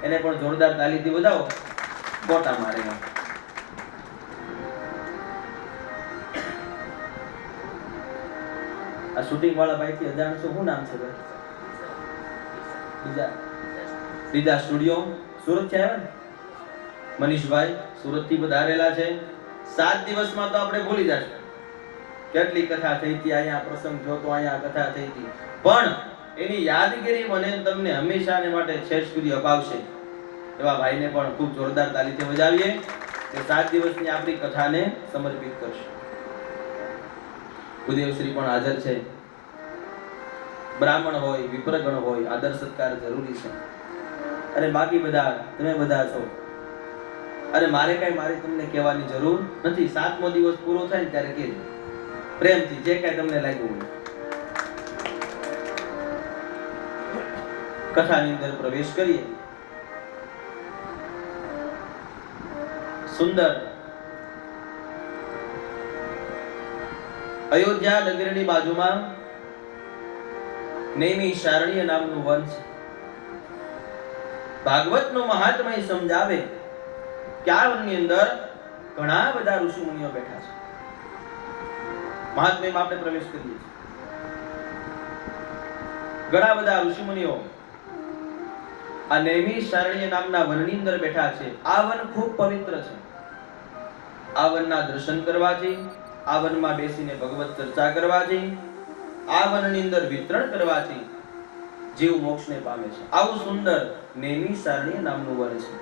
એને પણ જોરદાર તાલીથી વધાવો, ગોટા મારે. આ શૂટિંગ વાળા ભાઈ થી અજાણ છો, શું નામ છે ભાઈ? બીજા સ્ટુડિયો સુરત થી આવ્યા ને મનીષભાઈ, સુરત થી પધારેલા છે. 7 દિવસમાં તો આપણે ભૂલી જશું કેટલી કથા થઈ હતી, અહીંયા પ્રસંગ જોતો, અહીંયા કથા થઈ હતી, પણ એની યાદગીરી મને તમને હંમેશાને માટે છેક સુધી અપાવશે. એવા ભાઈને પણ ખૂબ જોરદાર તાલીથી બજાવીએ કે 7 દિવસની આપણી કથાને સમર્પિત કરશે. ભૂદેવશ્રી પણ હાજર છે. બ્રાહ્મણ હોય, વિપ્રગણ હોય, આદર સત્કાર જરૂરી છે. અને બાકી બધા તમે બધા છો. અને મારે તમને કહેવાની જરૂર નથી. 7મો દિવસ પૂરો થાય ને ત્યારે કહેજો પ્રેમથી જે કાંઈ તમને લાગ્યું હોય. કથાની અંદર પ્રવેશ કરીએ. સુંદર અયોધ્યા નગરની બાજુમાં નૈમિષારણ્ય નામનું વન છે. ભાગવતનું મહાત્મય સમજાવે કે આ વનની અંદર ઘણા બધા ઋષિ મુનિઓ બેઠા છે. મહાત્મયમાં આપણે પ્રવેશ કરીએ છીએ. ઘણા બધા ઋષિ મુનિઓ આ નૈમિષારણ્ય નામના વનની અંદર બેઠા છે. આ વન ખૂબ પવિત્ર છે. આ વનના દર્શન કરવાથી, આ વનમાં બેસીને ભગવત ચર્ચા કરવાથી, આ વનની અંદર વિતરણ કરવાથી જીવ મોક્ષને પામે છે. આવું સુંદર નૈમિષારણ્ય નામનું વન છે.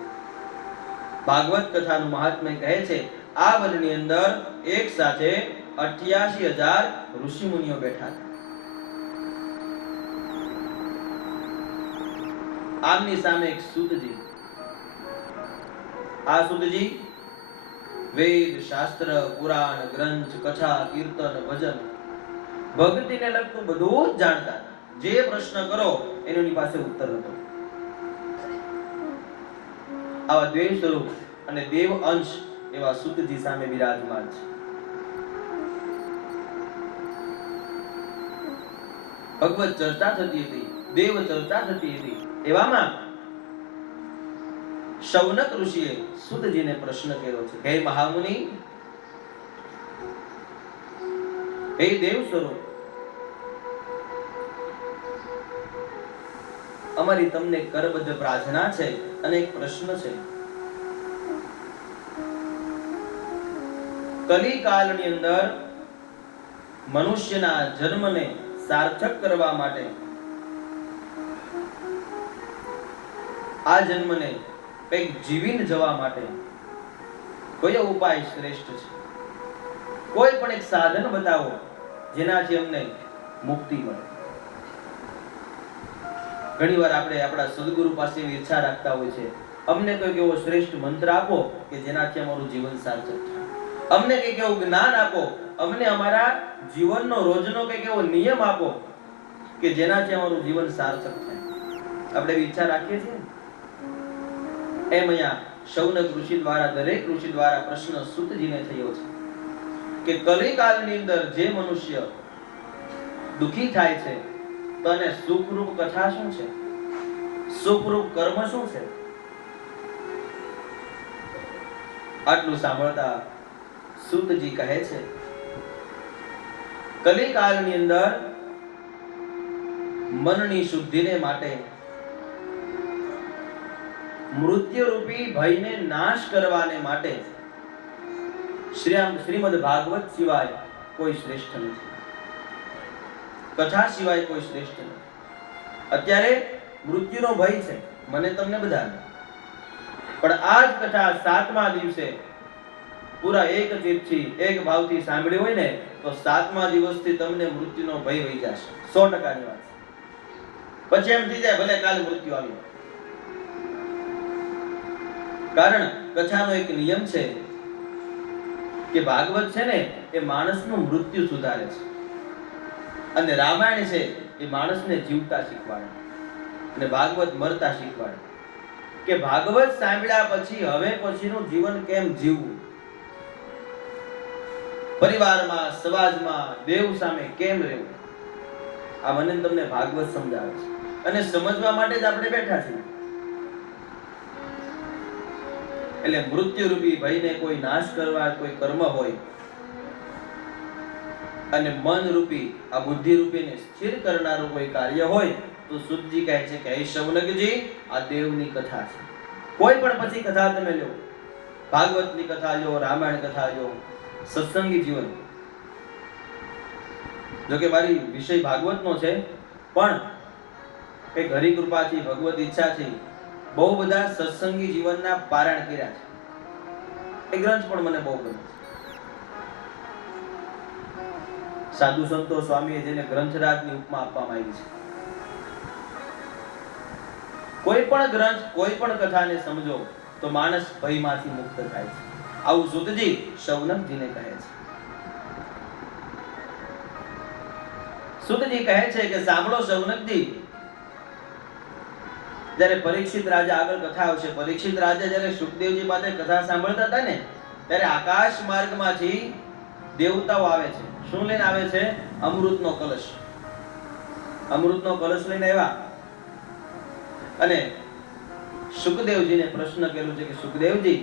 ભાગવત કથાનું મહાત્મ્ય કહે છે આ વનની અંદર એક સાથે 88,000 ઋષિ મુનિઓ બેઠા હતા. આમની સામે એક સૂતજી. આ સૂતજી વેદ, શાસ્ત્ર, પુરાણ, ગ્રંથ, કથા, કીર્તન, ભજન, ભક્તિને લગતું બધું જ જાણતા. જે પ્રશ્ન કરો એની પાસે ઉત્તર હતો. આવા દ્વેષ સ્વરૂપ અને દેવ અંશ એવા સૂતજી સામે બિરાજમાન છે. ભગવત ચર્ચા થતી હતી, દેવ ચર્ચા થતી હતી. એવામાં શૌનક ઋષિએ સૂતજીને પ્રશ્ન કર્યો છે, હે મહામુનિ, હે દેવ સ્વરૂપ, અમારી તમને કરબદ્ધ પ્રાર્થના છે અને એક પ્રશ્ન છે. કલિકાળની અંદર મનુષ્યના જન્મને સાર્થક કરવા માટે આ જન્મને કંઈક જીવીને જવા માટે કયો ઉપાય શ્રેષ્ઠ છે? કોઈ પણ એક સાધન બતાવો જેનાથી અમને મુક્તિ મળે. ઘણીવાર આપણે આપણા સદગુરુ પાસે ઈચ્છા રાખતા હોય છે, અમને કોઈક એવો શ્રેષ્ઠ મંત્ર આપો કે જેનાથી અમારું જીવન સાર્થક થાય. અમને કંઈક એવું જ્ઞાન આપો, અમને અમારા જીવનનો રોજનો કંઈક એવો નિયમ આપો કે જેનાથી અમારું જીવન સાર્થક થાય. આપણે ઈચ્છા રાખીએ છીએ. એમ અહીંયા શૌનક ઋષિ દ્વારા, દરેક ઋષિ દ્વારા પ્રશ્ન સૂતજીને થયો છે કે કલિકાળની અંદર જે મનુષ્ય દુખી થાય છે તો એને સુખરૂપ કથા શું છે? સુખરૂપ કર્મ શું છે? આટલું સાંભળતા સૂતજી કહે છે, કલિકાળની અંદર મનની શુદ્ધિને માટે, મૃત્યુરૂપી ભયને નાશ કરવાને માટે શ્રીમદ ભાગવત સિવાય કોઈ શ્રેષ્ઠ નથી. કથા સિવાય કોઈ શ્રેષ્ઠ નથી. અત્યારે મૃત્યુનો ભય છે મને તમને બધાને, પણ આ જ કથા 7મા દિવસે પૂરા એક ચિત્તથી, એક ભાવથી સાંભળી હોય ને તો 7મા દિવસથી તમને મૃત્યુનો ભય વહી જશે. 100%ની વાત. પછી એમ થઈ જાય ભલે કાલે મૃત્યુ આવ્યું. કારણ કથાનો એક નિયમ છે કે ભાગવત છે ને એ માણસનું મૃત્યુ સુધારે છે, અને રામાયણ છે એ માણસને જીવતા શીખવાડે, અને ભાગવત મરતા શીખવાડે કે ભાગવત સાંભળ્યા પછી હવે પછીનું જીવન કેમ જીવવું, પરિવારમાં, સમાજમાં, દેવ સામે કેમ રહેવું. આ મને તમને ભાગવત સમજાવે છે, અને સમજવા માટે જ આપણે બેઠા છીએ. એટલે મૃત્યુરૂપી ભયને કોઈ નાશ કરવા કોઈ કર્મ હોય, અને મન રૂપી આ બુદ્ધિ રૂપીને સ્થિર કરનારું કોઈ કાર્ય હોય તો સૂતજી કહે છે કે હે શૌનકજી, આ દેવની કથા છે. કોઈ પણ પછી કથા તમે લો, ભાગવતની કથા લો, રામાયણ કથા લો, સત્સંગી જીવન. જોકે મારી વિષય ભાગવતનો છે, પણ કઈક હરિકૃપાથી, ભગવત ઈચ્છાથી બહુ બધા સત્સંગી જીવનના પારાયણ કર્યા છે. એ ગ્રંથ પણ મને બહુ ગમે છે. સાધુ સંતો સ્વામીએ જેને ગ્રંથરાજની ઉપમા આપવામાં આવી છે. કોઈ પણ ગ્રંથ, કોઈ પણ કથાને સમજો તો માણસ ભયમાંથી મુક્ત થાય છે. આવું સુતજી શૌનકજીને કહે છે. સુતજી કહે છે કે સાંભળો શૌનકજી, જ્યારે પરીક્ષિત રાજા આગળ કથા આવશે, પરીક્ષિત રાજા જ્યારે સુખદેવજી પાસે કથા સાંભળતા હતા ને, ત્યારે આકાશ માર્ગમાંથી દેવતાઓ આવે છે. શું લઈને આવે છે? અમૃતનો કલશ. અમૃતનો કલશ લઈને આવ્યા અને સુખદેવજીને પ્રશ્ન કર્યો છે કે સુખદેવજી,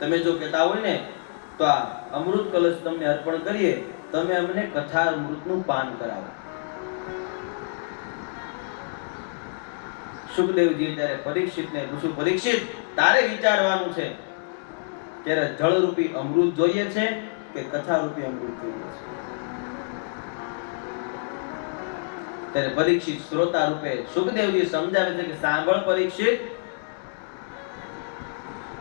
તમે જો કહેતા હોય ને તો આ અમૃત કલશ તમને અર્પણ કરીએ, તમે અમને કથા અમૃતનું પાન કરાવો. સુખદેવજી ત્યારે પરીક્ષિતને પૂછ્યું, પરીક્ષિત, તારે વિચારવાનું છે ત્યારે જળરૂપી અમૃત જોઈએ છે કે કથારૂપી અમૃત જોઈએ છે? ત્યારે પરીક્ષિત શ્રોતા રૂપે સુખદેવજી સમજાવે છે કે સાંભળ પરીક્ષિત,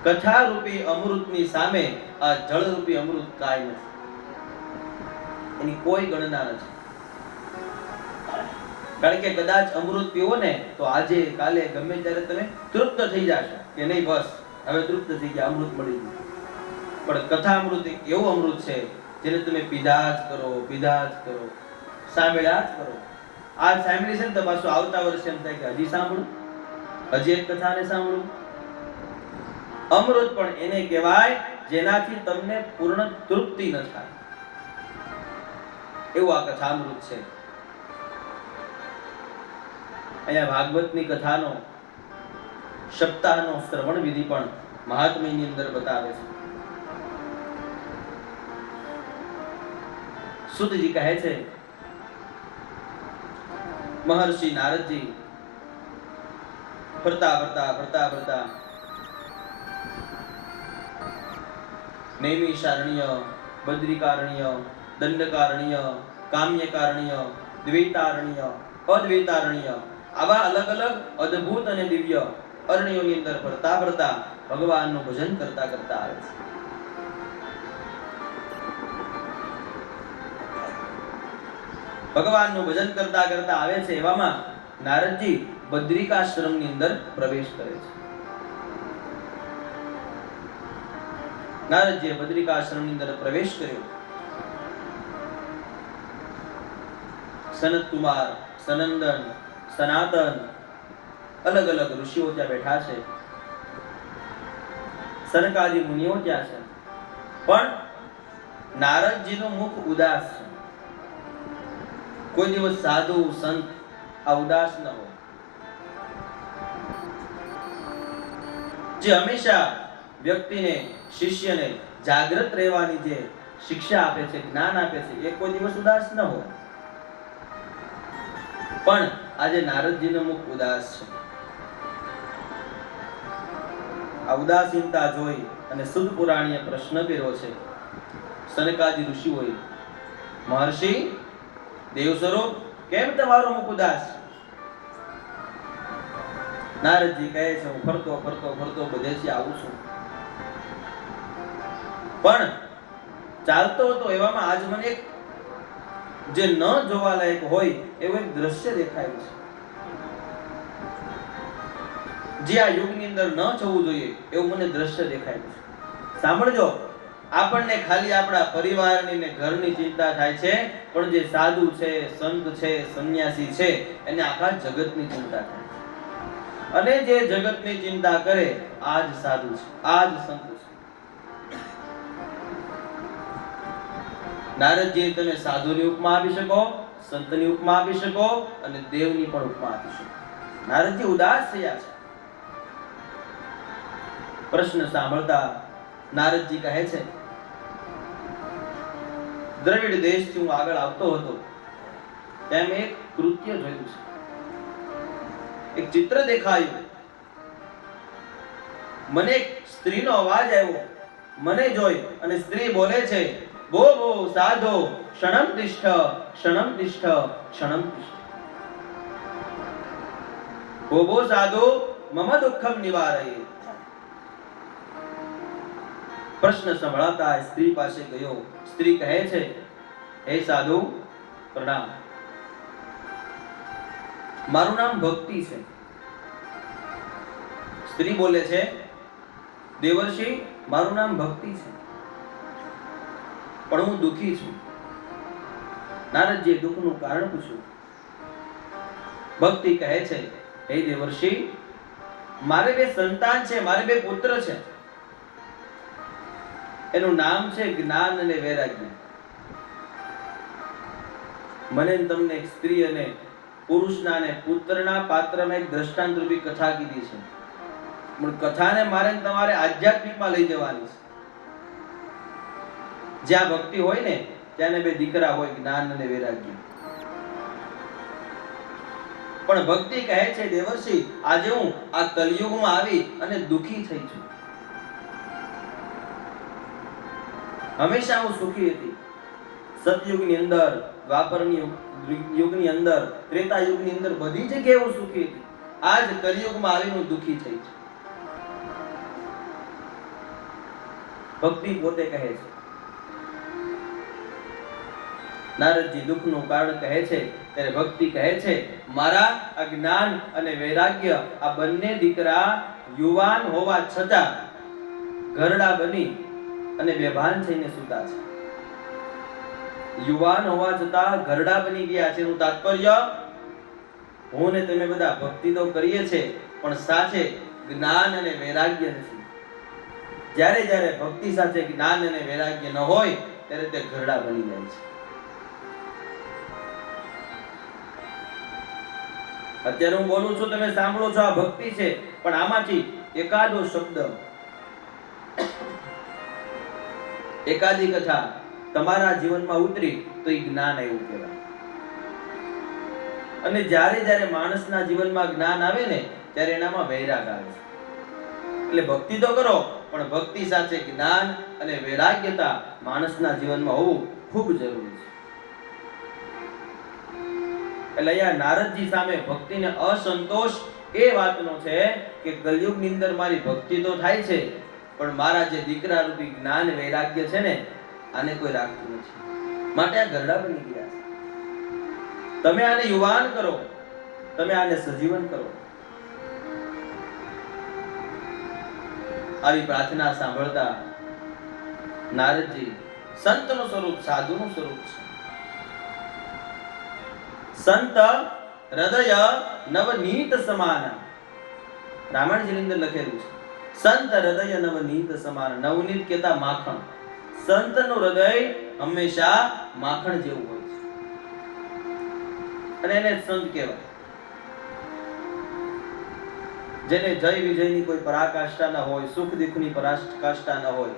કથારૂપી અમૃતની સામે આ જળરૂપી અમૃત કાંઈ નથી. એની કોઈ ગણના નથી. કારણ કે કદાચ અમૃત પીવો ને તો આજે કાલે ગમે ત્યારે તમે તૃપ્ત થઈ જશો કે નહીં, બસ હવે તૃપ્ત થઈ ગયા, અમૃત મળી ગયું. પણ કથા અમૃત એક એવું અમૃત છે જેને તમે પીધા જ કરો, પીધા જ કરો, સાંભળ્યા જ કરો. આ સાંભળી છે ને તો પાછું આવતા વર્ષે એમ થાય કે હજી સાંભળું, હજી એક કથાને સાંભળું. અમૃત પણ એને કહેવાય જેનાથી તમને પૂર્ણ તૃપ્તિ ન થાય, એવું આ કથા અમૃત છે. અહીંયા ભાગવતની કથાનો સપ્તાહનો શ્રવણ વિધિ પણ મહાત્મ્યની અંદર બતાવે છે. સુતજી કહે છે, મહર્ષિ નારદજી ફરતા ફરતા ફરતા ફરતા નૈમિષારણ્ય, બદ્રિકારણ્ય, દંડકારણ્ય, કામ્યકારણ્ય, દ્વૈતારણ્ય, અદ્વૈતારણ્ય, આવા અલગ અલગ અદ્ભુત અને દિવ્ય અરણ્યોની અંદર ફરતા ફરતા ભગવાનનું ભજન કરતા કરતા આવે છે. ભગવાનનું ભજન કરતા કરતા આવે છે. એવામાં નારદજી બદ્રિકાશ્રમની અંદર પ્રવેશ કરે છે. નારદજીએ બદ્રિકાશ્રમની અંદર પ્રવેશ કર્યો. સનત કુમાર, સનંદન, સનાતન અલગ અલગ ઋષિઓ ત્યાં બેઠા છે. સનકાદી મુનિઓ ત્યાં છે. પણ નારદજીનું મુખ ઉદાસ છે. કોઈ દિવસ સાધુ સંત આ ઉદાસ ન હોય. જે હંમેશા વ્યક્તિને, શિષ્યને જાગૃત રહેવાની જે શિક્ષા આપે છે, જ્ઞાન આપે છે, એ કોઈ દિવસ ઉદાસ ન હોય. પણ આજે નારદજીનું મુખ ઉદાસ છે. આ ઉદાસીનતા જોઈ અને સુદ પુરાણીએ પ્રશ્ન કર્યો છે સનકાદી ઋષિઓએ, મહર્ષિ દેવ સ્વરૂપ, કેમ તમારો મુખ ઉદાસ? નારદજી કહે છે, હું ફરતો ફરતો ફરતો બધેથી આવું છું, પણ ચાલતો હતો એવામાં આજ મને એક જે ન જોવા લાયક હોય એવું એક દ્રશ્ય દેખાયું છે, જે આ યુગની અંદર ન થવું જોઈએ એવું મને દ્રશ્ય દેખાયું છે. સાંભળજો, આપણને ખાલી આપણા પરિવારની ને ઘરની ચિંતા થાય છે, પણ જે સાધુ છે, સંત છે, સંન્યાસી છે, એને આખા જગતની ચિંતા થાય છે. અને જે જગતની ચિંતા કરે આ જ સાધુ છે, આ જ સંત છે. નારદજી તમે સાધુની ઉપમા આપી શકો, સંતની ઉપમા આપી શકો અને દેવની પણ ઉપમા આપી શકો. નારદજી ઉદાસ થયા છે. પ્રશ્ન સાંભળતા નારદજી કહે છે, દ્રવિડ દેશથી હું આગળ આવતો હતો તેમ એક કૃત્ય જોયું છે, એક ચિત્ર દેખાયું. મને એક સ્ત્રીનો અવાજ આવ્યો. મને જોઈ અને સ્ત્રી બોલે છે, ભો ભો સાધો ક્ષણમ તિષ્ઠ, ક્ષણમ તિષ્ઠ, ક્ષણમ તિષ્ઠ. ભો ભો સાધો મમ દુઃખમ નિવારયે. પ્રશ્ન સંભળાતા સ્ત્રી પાસે ગયો. સ્ત્રી કહે છે, હે સાધુ પ્રણામ, મારું નામ ભક્તિ છે. સ્ત્રી બોલે છે, દેવર્ષિ મારું નામ ભક્તિ છે, પણ હું દુઃખી છું. નારદજીએ દુઃખનું કારણ પૂછ્યું. ભક્તિ કહે છે, હે દેવર્ષિ, મારે 2 સંતાન છે, મારે 2 પુત્ર છે. એનું નામ છે જ્ઞાન અને વૈરાગ્ય. મને તમને એક સ્ત્રી અને પુરુષના અને પુત્રના પાત્રમાં એક દ્રષ્ટાંત રૂપી કથા કીધી છે, પણ કથાને મારે તમારે આધ્યાત્મિકમાં લઈ જવાની છે. જ્યાં ભક્તિ હોય ને ત્યાં 2 દીકરા હોય, જ્ઞાન અને વૈરાગ્ય. પણ ભક્તિ કહે છે, દેવર્ષિ આજે હું આ કલિયુગમાં આવી અને દુઃખી થઈ છું. હંમેશા હું સુખી હતી. સતયુગની અંદર, દ્વાપરની યુગની અંદર, ત્રેતા યુગની અંદર બધી જગ્યાએ હું સુખી હતી. આજ કલિયુગમાં આવીને હું દુઃખી થઈ છું. ભક્તિ પોતે કહે છે. નારદજી દુઃખનું કારણ કહે છે ત્યારે ભક્તિ કહે છે, મારા અજ્ઞાન અને વૈરાગ્ય આ બંને દીકરા યુવાન હોવા છતાં ઘરડા બની અને બેભાન થઈને સૂતા છે. યુવાન હોવા છતાં ઘરડા બની ગયા છે. એનું તાત્પર્ય, હું ને તમે બધા ભક્તિ તો કરીએ છે, પણ સાથે જ્ઞાન અને વૈરાગ્ય નથી. જ્યારે જ્યારે ભક્તિ સાથે જ્ઞાન અને વૈરાગ્ય ન હોય ત્યારે તે ઘરડા બની જાય છે. અત્યારે હું બોલું છું, તમે સાંભળો છો, આ ભક્તિ છે, પણ આમાંથી એકાદો શબ્દ, એકાદી કથા તમારા જીવનમાં ઉતરી તો એ જ્ઞાન એવું કહેવાય. અને જ્યારે જ્યારે માણસના જીવનમાં જ્ઞાન આવે ને ત્યારે એનામાં વૈરાગ આવે છે. એટલે ભક્તિ તો કરો, પણ ભક્તિ સાથે જ્ઞાન અને વૈરાગ્યતા માણસના જીવનમાં હોવું ખૂબ જરૂરી છે. એટલે અહીંયા નારદજી સામે ભક્તિને અસંતોષ એ વાતનો છે કે કલયુગની અંદર મારી ભક્તિ તો થાય છે, પણ મારા જે દીકરા રૂપી જ્ઞાન વૈરાગ્ય છે ને આને કોઈ રાખતું નથી. માટે આ ગરડા બની ગયા છે. તમે આને યુવાન કરો, તમે આને સજીવન કરો. આવી પ્રાર્થના સાંભળતા નારદજી, સંતનું સ્વરૂપ સાધુનું સ્વરૂપ છે. સંત હૃદય નવનીત સમાન. રામાયણજીની અંદર લખેલું છે, સંત હૃદય નવનીત સમાન. નવનીત કહેતા માખણ. સંતનું હૃદય હંમેશા માખણ જેવું હોય છે, અને એને સંત કહેવાય. જેને જય વિજયની કોઈ પરાકાષ્ઠા ન હોય, સુખ દુઃખની પરાકાષ્ઠા ન હોય,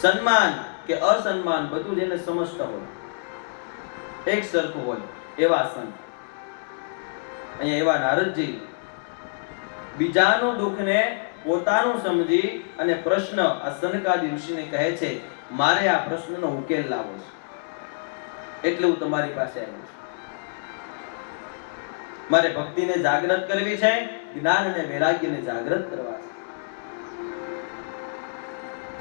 સન્માન કે અસન્માન બધું જેને સમજત હોય, એક સરખું હોય, એવા સંત. અહીંયા એવા નારદજી બીજાનું દુઃખને પોતાનું સમજી અને પ્રશ્ન આ સનકાદી ઋષિને કહે છે, મારે આ પ્રશ્નનો ઉકેલ લાવવો છે, એટલે હું તમારી પાસે આવ્યો છું. મારે ભક્તિને જાગૃત કરવી છે, જ્ઞાન અને વૈરાગ્યને જાગૃત કરવા છે.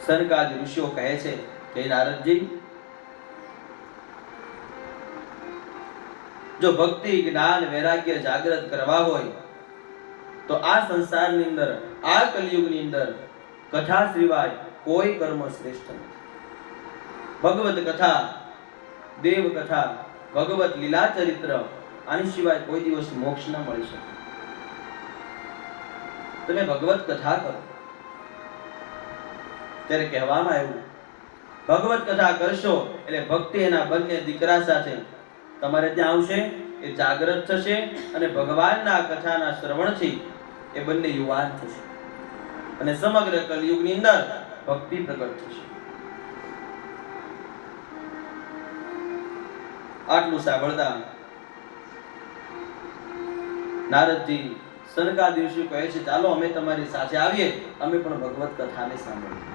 સનકાદી ઋષિઓ કહે છે, હે નારદજી, જો ભક્તિ, જ્ઞાન, વૈરાગ્ય જાગૃત કરવા હોય તો આ સંસારની અંદર, આ કલિયુગની અંદર કથા સિવાય કોઈ કર્મ શ્રેષ્ઠ નથી. ભગવત કથા, દેવ કથા, ભગવત લીલા ચરિત્ર, આની સિવાય કોઈ દિવસ મોક્ષ ન મળી શકે. તમે ભગવત કથા કરો. ત્યારે કહેવામાં આવ્યું, ભગવત કથા કરશો એટલે ભક્તિ એના બંને દીકરા સાથે તમારે ત્યાં આવશે, એ જાગૃત થશે, અને ભગવાનના કથાના શ્રવણથી એ બંને યુવાન થશે, અને સમગ્ર કલિયુગની અંદર ભક્તિ પ્રગટ થશે. આટલું સાંભળતા નારદજી સનકાદી ઋષિ કહે છે, ચાલો અમે તમારી સાથે આવીએ, અમે પણ ભગવત કથાને સાંભળીએ.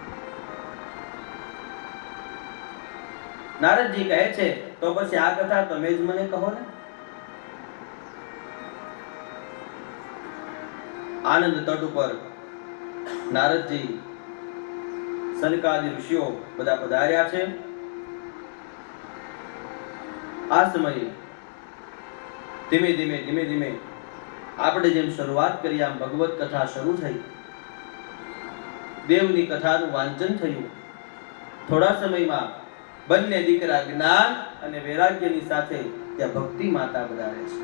નારદજી કહે છે, તો પછી આ કથા તમે જ મને કહો ને. આનંદ તટ ઉપર નારદજી, સનકાદિ ઋષિઓ બધા પધાર્યા છે. આ સમયે ધીમે ધીમે આપણે જેમ શરૂઆત કરી આમ ભગવત કથા શરૂ થઈ. દેવની કથાનું વાંચન થયું. થોડા સમયમાં બંને દીકરા જ્ઞાન અને વૈરાગ્યની સાથે ત્યાં ભક્તિ માતા પધારે છે.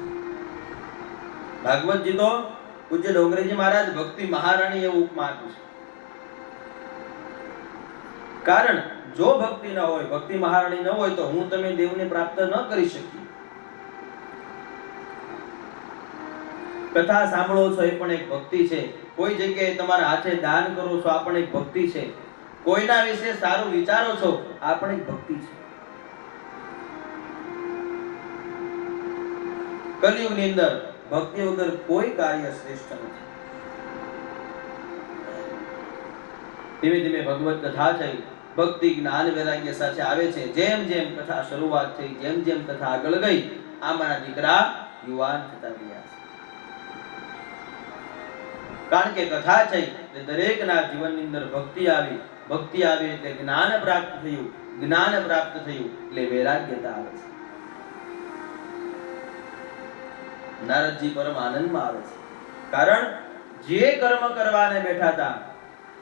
ભાગવતજી તો પૂજ્ય ડોંગરેજી મહારાજ ભક્તિ મહારાણી એવું ઉપમા આપ્યું છે. કારણ જો ભક્તિ ન હોય, ભક્તિ મહારાણી ન હોય તો હું તમે દેવને પ્રાપ્ત ન કરી શકીએ. કથા સાંભળો છો એ પણ એક ભક્તિ છે. કોઈ જગ્યાએ તમારા હાથે દાન કરો છો આ પણ એક ભક્તિ છે. કોઈના વિશે સારું વિચારો છો આ પણ એક ભક્તિ છે. કલિયુગની અંદર ભક્તિ વગર કોઈ કાર્ય શ્રેષ્ઠ નથી. ધીમે ધીમે ભગવત કથા થઈ. ભક્તિ જ્ઞાન વૈરાગ્ય સાથે આવે છે. જેમ જેમ કથા શરૂઆત થઈ, જેમ જેમ કથા આગળ ગઈ, આમાંના દીકરા યુવાન થતા ગયા. કારણ કે કથા થઈ એટલે દરેકના જીવનની અંદર ભક્તિ આવી. ભક્તિ આવી એટલે જ્ઞાન પ્રાપ્ત થયું. જ્ઞાન પ્રાપ્ત થયું એટલે વૈરાગ્યતા આવે છે. નારદજી પરમ આનંદમાં આવે છે. કારણ જે કર્મ કરવાને બેઠા હતા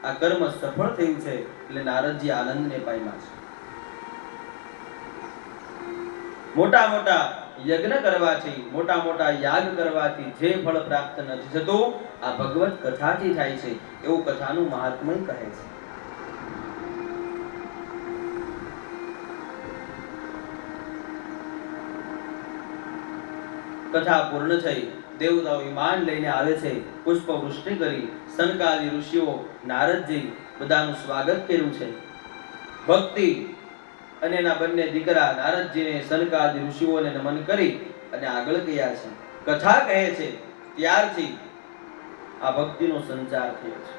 આ કર્મ સફળ થયું છે એટલે નારદજી આનંદને પામ્યા છે. મોટા મોટા યજ્ઞ કરવાથી, મોટા મોટા યાગ કરવાથી જે ફળ પ્રાપ્ત નથી થતું આ ભગવત કથાથી થાય છે એવું કથાનું મહાત્મય કહે છે. કથા પૂર્ણ થઈ. દેવતાઓ વિમાન લઈને આવે છે. પુષ્પ વૃષ્ટિ કરી. સનકાદિ ઋષિઓ, નારદજી બધાનું સ્વાગત કર્યું છે. ભક્તિ અને એના બંને દીકરા નારદજીને, સનકાદિ ઋષિઓને નમન કરી અને આગળ ગયા છે. કથા કહે છે ત્યારથી આ ભક્તિનો સંચાર થયો છે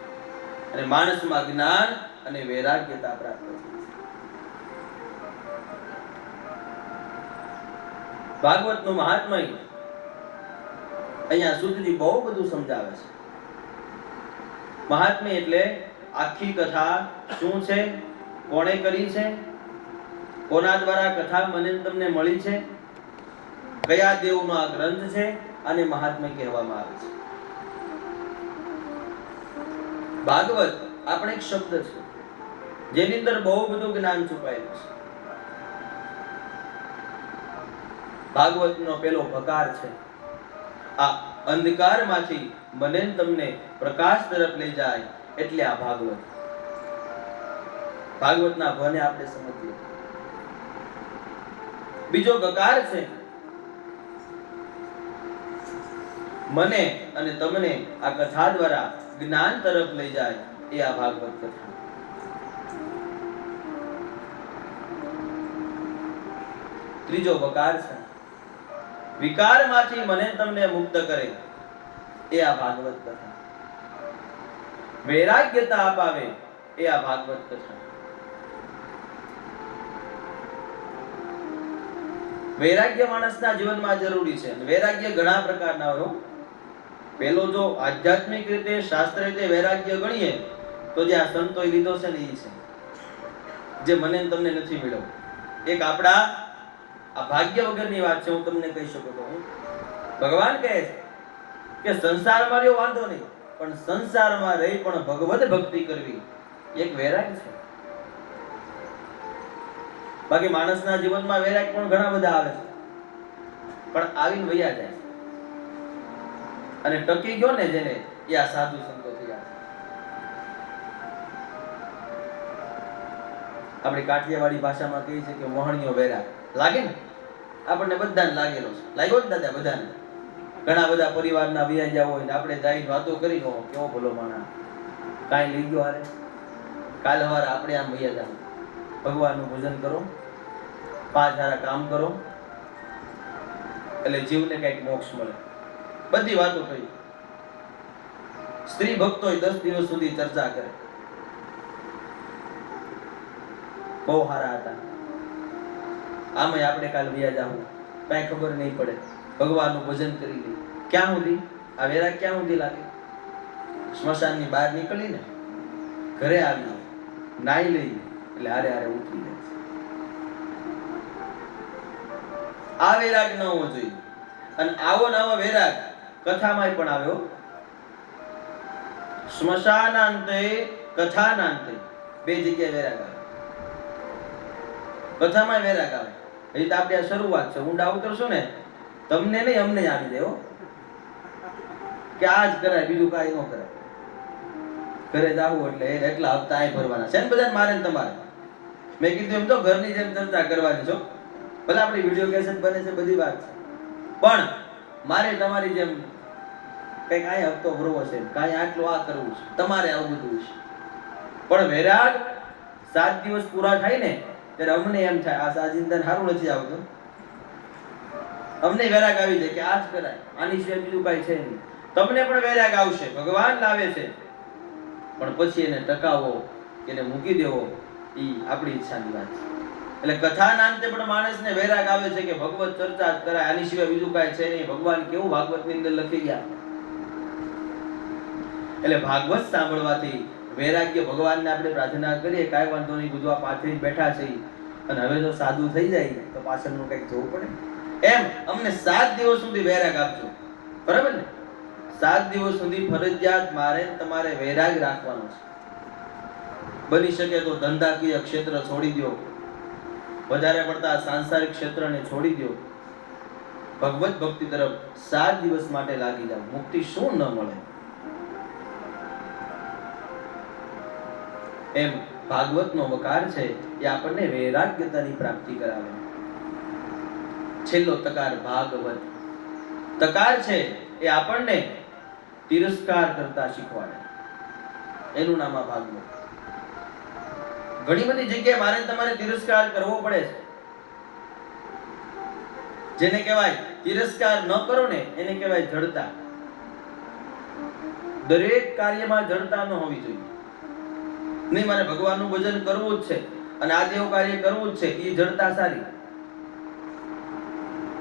અને માણસમાં જ્ઞાન અને વૈરાગ્યતા પ્રાપ્ત થઈ છે. ભાગવતનું મહાત્મય અહીંયા સુધીજી બહુ બધું સમજાવે છે. મહાત્મ્ય એટલે આખી કથા શું છે, કોણે કરી છે, કોના દ્વારા કથા મને તમને મળી છે, કયા દેવનો આ ગ્રંથ છે, અને મહાત્મ્ય કહેવામાં આવે છે. ભાગવત આપણે એક શબ્દ છે જેની અંદર બહુ બધું જ્ઞાન છુપાયેલું છે. ભાગવતનો પેલો ભકાર છે. આ અંધકારમાંથી મને તમને પ્રકાશ તરફ લઈ જાય એટલે આ ભાગવત. ભાગવતના ભને આપણે સમજીએ. બીજો ગકાર છે મને અને તમને આ કથા દ્વારા જ્ઞાન તરફ લઈ જાય એ આ ભાગવત કથા. ત્રીજો વકાર છે વિકારમાંથી મને તમને મુક્ત કરે એ આ ભાગવત કથા. વૈરાગ્યતા અપાવે એ આ ભાગવત કથા. વૈરાગ્ય માણસના જીવનમાં જરૂરી છે. વૈરાગ્ય ઘણા પ્રકારના હોય. પેલો જો આધ્યાત્મિક રીતે, શાસ્ત્ર રીતે વૈરાગ્ય ગણીએ તો જે આ સંતોએ લીધો છે ને એ છે જે મને તમને નથી મળ્યો. એક આપણા આ ભાગ્ય વગરની વાત છે. હું તમને કહી શકું તો ભગવાન કહે છે કે સંસારમાં રહ્યો વાંધો નહીં, પણ સંસારમાં રહી પણ ભગવત ભક્તિ કરવી એક વૈરાગ્ય છે. બાકી માણસના જીવનમાં વૈરાગ્ય પણ ઘણા બધા આવે છે, પણ આવીને વયા જાય અને ટકી ગયો ને જેને એ આ સાધુ સંતો થયા. આપણી કાઠિયાવાડી ભાષામાં કહે છે કે મોહણીયો વૈરાગ લાગે ને આપણને બધાને લાગેલો છે. લાગ્યો જ દાદા બધાને. ઘણા બધા પરિવારના વ્યાજ્યા હોય ને આપણે જઈને વાતો કરી નો કેવો ભલો માણા કાંઈ લઈ ગયો હારે કાલ સવારે આપણે આમ વૈયા જાવ ભગવાનનું ભજન કરો, 5 સારા કામ કરો એટલે જીવને કઈક મોક્ષ મળે. બધી વાતો કરી. સ્ત્રી ભક્તો 10 દિવસ સુધી ચર્ચા કરે. બહુ સારા હતા. આમાં આપણે કાલ વ્યા જાવું કઈ ખબર નહીં પડે. ભગવાનનું ભજન કરી લે. ક્યાં સુધી આ વેરા ક્યાં સુધી લાગે? સ્મશાનની બહાર નીકળીને ઘરે આવી નાઈ લઈ એટલે હારે હારે ઉતરી જાય છે. આ વૈરાગ ન હોવો જોઈએ. અને આવો નવો વૈરાગ કથામાં પણ આવ્યો. સ્મશાનાંતે કથાનાંતે બે જગ્યાએ વૈરાગ આવે. કથામાં વૈરાગ આવે. એ તો આપણે આ શરૂઆત છે. ઊંડા ઉતરશું ને તમને નહીં અમને આવી જાય કે આ જ કરાય, બીજું કાંઈ ન કરાય. ઘરે જાવું એટલે એટલા હપ્તા અહીં ભરવાના છે ને બધા મારે ને તમારે. મેં કીધું એમ તો ઘરની જેમ ચર્ચા કરવાની છો. ભલે આપણી વિડીયો કેસેટ બને છે, બધી વાત છે, પણ મારે તમારી જેમ કઈક આ હપ્તો ભરવો છે, કાંઈ આટલું આ કરવું છે, તમારે આવું બધું છે. પણ વૈરાગ 7 દિવસ પૂરા થાય ને ત્યારે અમને એમ થાય આ સાજિંદન સારું નથી આવતું. અમને વૈરાગ આવી જાય કે આ જ કરાય, આની સિવાય બીજું કાંઈ છે નહીં. તમને પણ વૈરાગ આવશે, ભગવાન લાવે છે, પણ પછી એને ટકાવો, એને મૂકી દેવો એ આપણી ઈચ્છાની વાત છે. એટલે કથાના અંતે પણ માણસને વૈરાગ આવે છે કે ભગવત ચર્ચા જ કરાય, આની સિવાય બીજું કાંઈ છે નહીં. ભગવાન કેવું ભાગવતની અંદર લખી ગયા. એટલે ભાગવત સાંભળવાથી વૈરાગ્ય, ભગવાનને આપણે પ્રાર્થના કરીએ કાંઈ વાંધો નહીં, બધું આ પાથરી બેઠા છે, અને હવે જો સાધુ થઈ જાય તો પાછળનું કંઈક જોવું પડે. એમ અમને 7 દિવસ સુધી વૈરાગ આપજો, બરાબર ને? 7 દિવસ સુધી ફરજિયાત મારે તમારે વૈરાગ રાખવાનો છે. બની શકે તો ધંધાકીય ક્ષેત્ર છોડી દો, વધારે પડતા સાંસારિક ક્ષેત્રને છોડી દો, ભગવત ભક્તિ તરફ 7 દિવસ માટે લાગી જાઓ. મુક્તિ શું ન મળે. એમ ભાગવતનો વકાર છે એ આપણને વૈરાગ્યતાની પ્રાપ્તિ કરાવે. છેલ્લો તકાર ભાગવત તકાર છે એ આપણને તિરસ્કાર કરતા શીખવાડે. એનું નામ આ ભાગવત. ઘણી બધી જગ્યાએ મારે તમારે તિરસ્કાર કરવો પડે છે. જેને કહેવાય તિરસ્કાર ન કરો ને એને કહેવાય જડતા. દરેક કાર્યમાં જડતા ન હોવી જોઈએ. નહીં, મારે ભગવાનનું ભજન કરવું જ છે અને આ દેવ કાર્ય કરવું જ છે, એ જડતા સારી.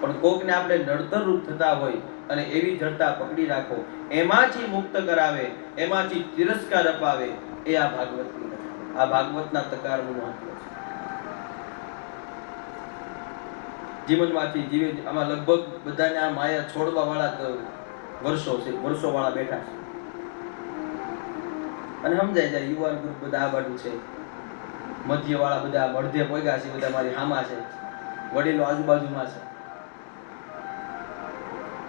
પણ કોકને આપણે નડતરરૂપ થતા હોય અને એવી જડતા પકડી રાખો, એમાંથી મુક્ત કરાવે, એમાંથી તિરસ્કાર અપાવે, એ આ ભાગવતની કથા. આ ભાગવતના તકારનું મહત્વ છે. જીવનમાંથી જીવે. આમાં લગભગ બધાને આ માયા છોડવા વાળા વર્ષો છે, વર્ષો વાળા બેઠા છે. અને સમજાય જાય યુવાન ગ્રુપ બધા આ બાજુ છે, મધ્ય વાળા બધા અડધે પોગ્યા છે, બધા મારી હામા છે, વડીલો આજુબાજુમાં છે.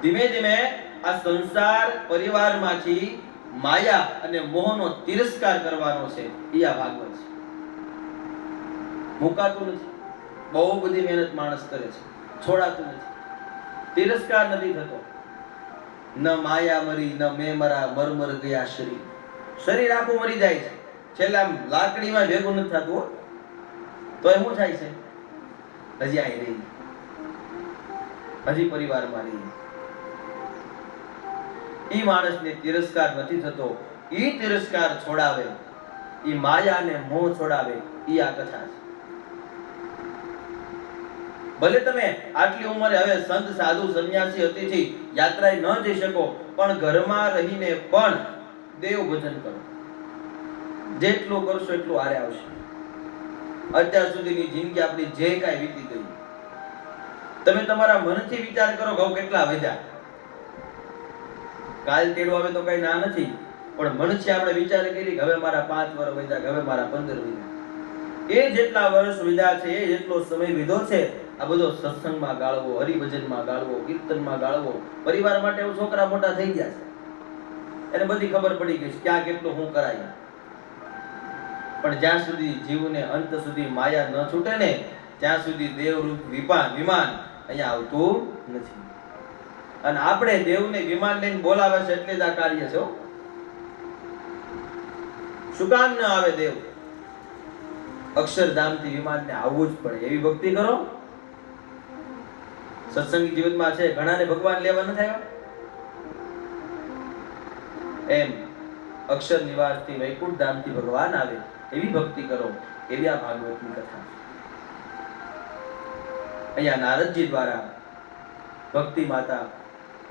ધીમે ધીમે આ સંસાર પરિવારમાંથી માયા અને મોહનો તિરસ્કાર કરવાનો છે. એ આ ભાગવત છે. મુકાતું નથી. બહુ બધી મહેનત માણસ કરે છે, છોડાતું નથી. તિરસ્કાર નથી થતો. ન માયા મરી ન મેં મરા, મરમર ગયા શરીર. શરીર આખું મરી જાય છે, છેલ્લા લાકડીમાં ભેગું નથી થતું. તો એ શું થાય છે? હજી અહીં રહી, હજી પરિવારમાં રહી. ઈ માણસને તિરસ્કાર નથી થતો. ઈ તિરસ્કાર છોડાવે, ઈ માયા અને મોહ છોડાવે, ઈ આ કથા છે. ભલે તમે આટલી ઉંમરે હવે સંત સાધુ સંન્યાસી અતિથિ યાત્રાએ ન જઈ શકો, પણ ઘરમાં રહીને પણ દેવ ભજન કરો. જેટલું કરશો એટલું હારે આવશે. અત્યાર સુધીની જિંદગી આપણી જે કાંઈ વીતી ગઈ, તમે તમારા મનથી વિચાર કરો ઘઉં કેટલા વધ્યા. કાલ તેડો આવે તો કઈ ના નથી, પણ મનથી આપણે વિચાર કરી કે હવે મારા 5 વર્ષ વધ્યા, હવે મારા 15 વધ્યા. એ જેટલા વર્ષ વધ્યા છે, એ જેટલો સમય વિધો છે, આ બધો સત્સંગમાં ગાળવો, હરિભજનમાં ગાળવો, કીર્તનમાં ગાળવો. પરિવાર માટે એવું છોકરા મોટા થઈ ગયા છે, એને બધી ખબર પડી ગઈ છે ક્યાં કેટલું શું કરાય. પણ જ્યાં સુધી જીવને અંત સુધી માયા ન છૂટે ને, ત્યાં સુધી દેવરૂપ વિમાન અહીંયા આવતું નથી. અને આપણે દેવને વિમાન લઈને બોલાવે છે એટલે જ આ કાર્ય છે. શું કામ ન આવે દેવ? અક્ષરધામથી વિમાનને આવવું જ પડે. એવી ભક્તિ કરો. સત્સંગી જીવનમાં છે ઘણાને ભગવાન લેવા નથી આવ્યા, એમ અક્ષર નિવાસથી વૈકુંઠ ધામથી ભગવાન આવે એવી ભક્તિ કરો. એવી આ ભાગવતની કથા. અહીંયા નારદજી દ્વારા ભક્તિ માતા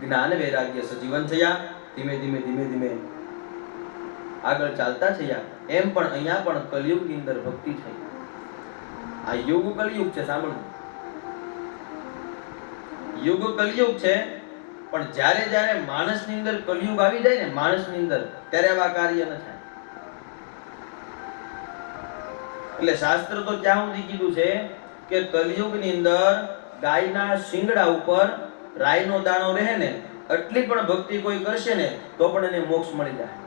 જ્ઞાન વૈરાગ્ય સજીવન થયા. ધીમે ધીમે ધીમે ધીમે આગળ ચાલતા થયા, એમ પણ અહીંયા પણ કલિયુગની અંદર ભક્તિ થઈ. આ યુગ કલિયુગ છે, સાંભળો, યુગ કલિયુગ છે. પણ જ્યારે જ્યારે માણસની અંદર કલિયુગ આવી જાય ને, માણસની અંદર, ત્યારે આવા કાર્ય ન થાય. એટલે શાસ્ત્ર તો ત્યાં સુધી કીધું છે કે કલિયુગની અંદર ગાયના શિંગડા ઉપર રાઈનો દાણો રહે ને, એટલી પણ ભક્તિ કોઈ કરશે ને તો પણ એને મોક્ષ મળી જાય.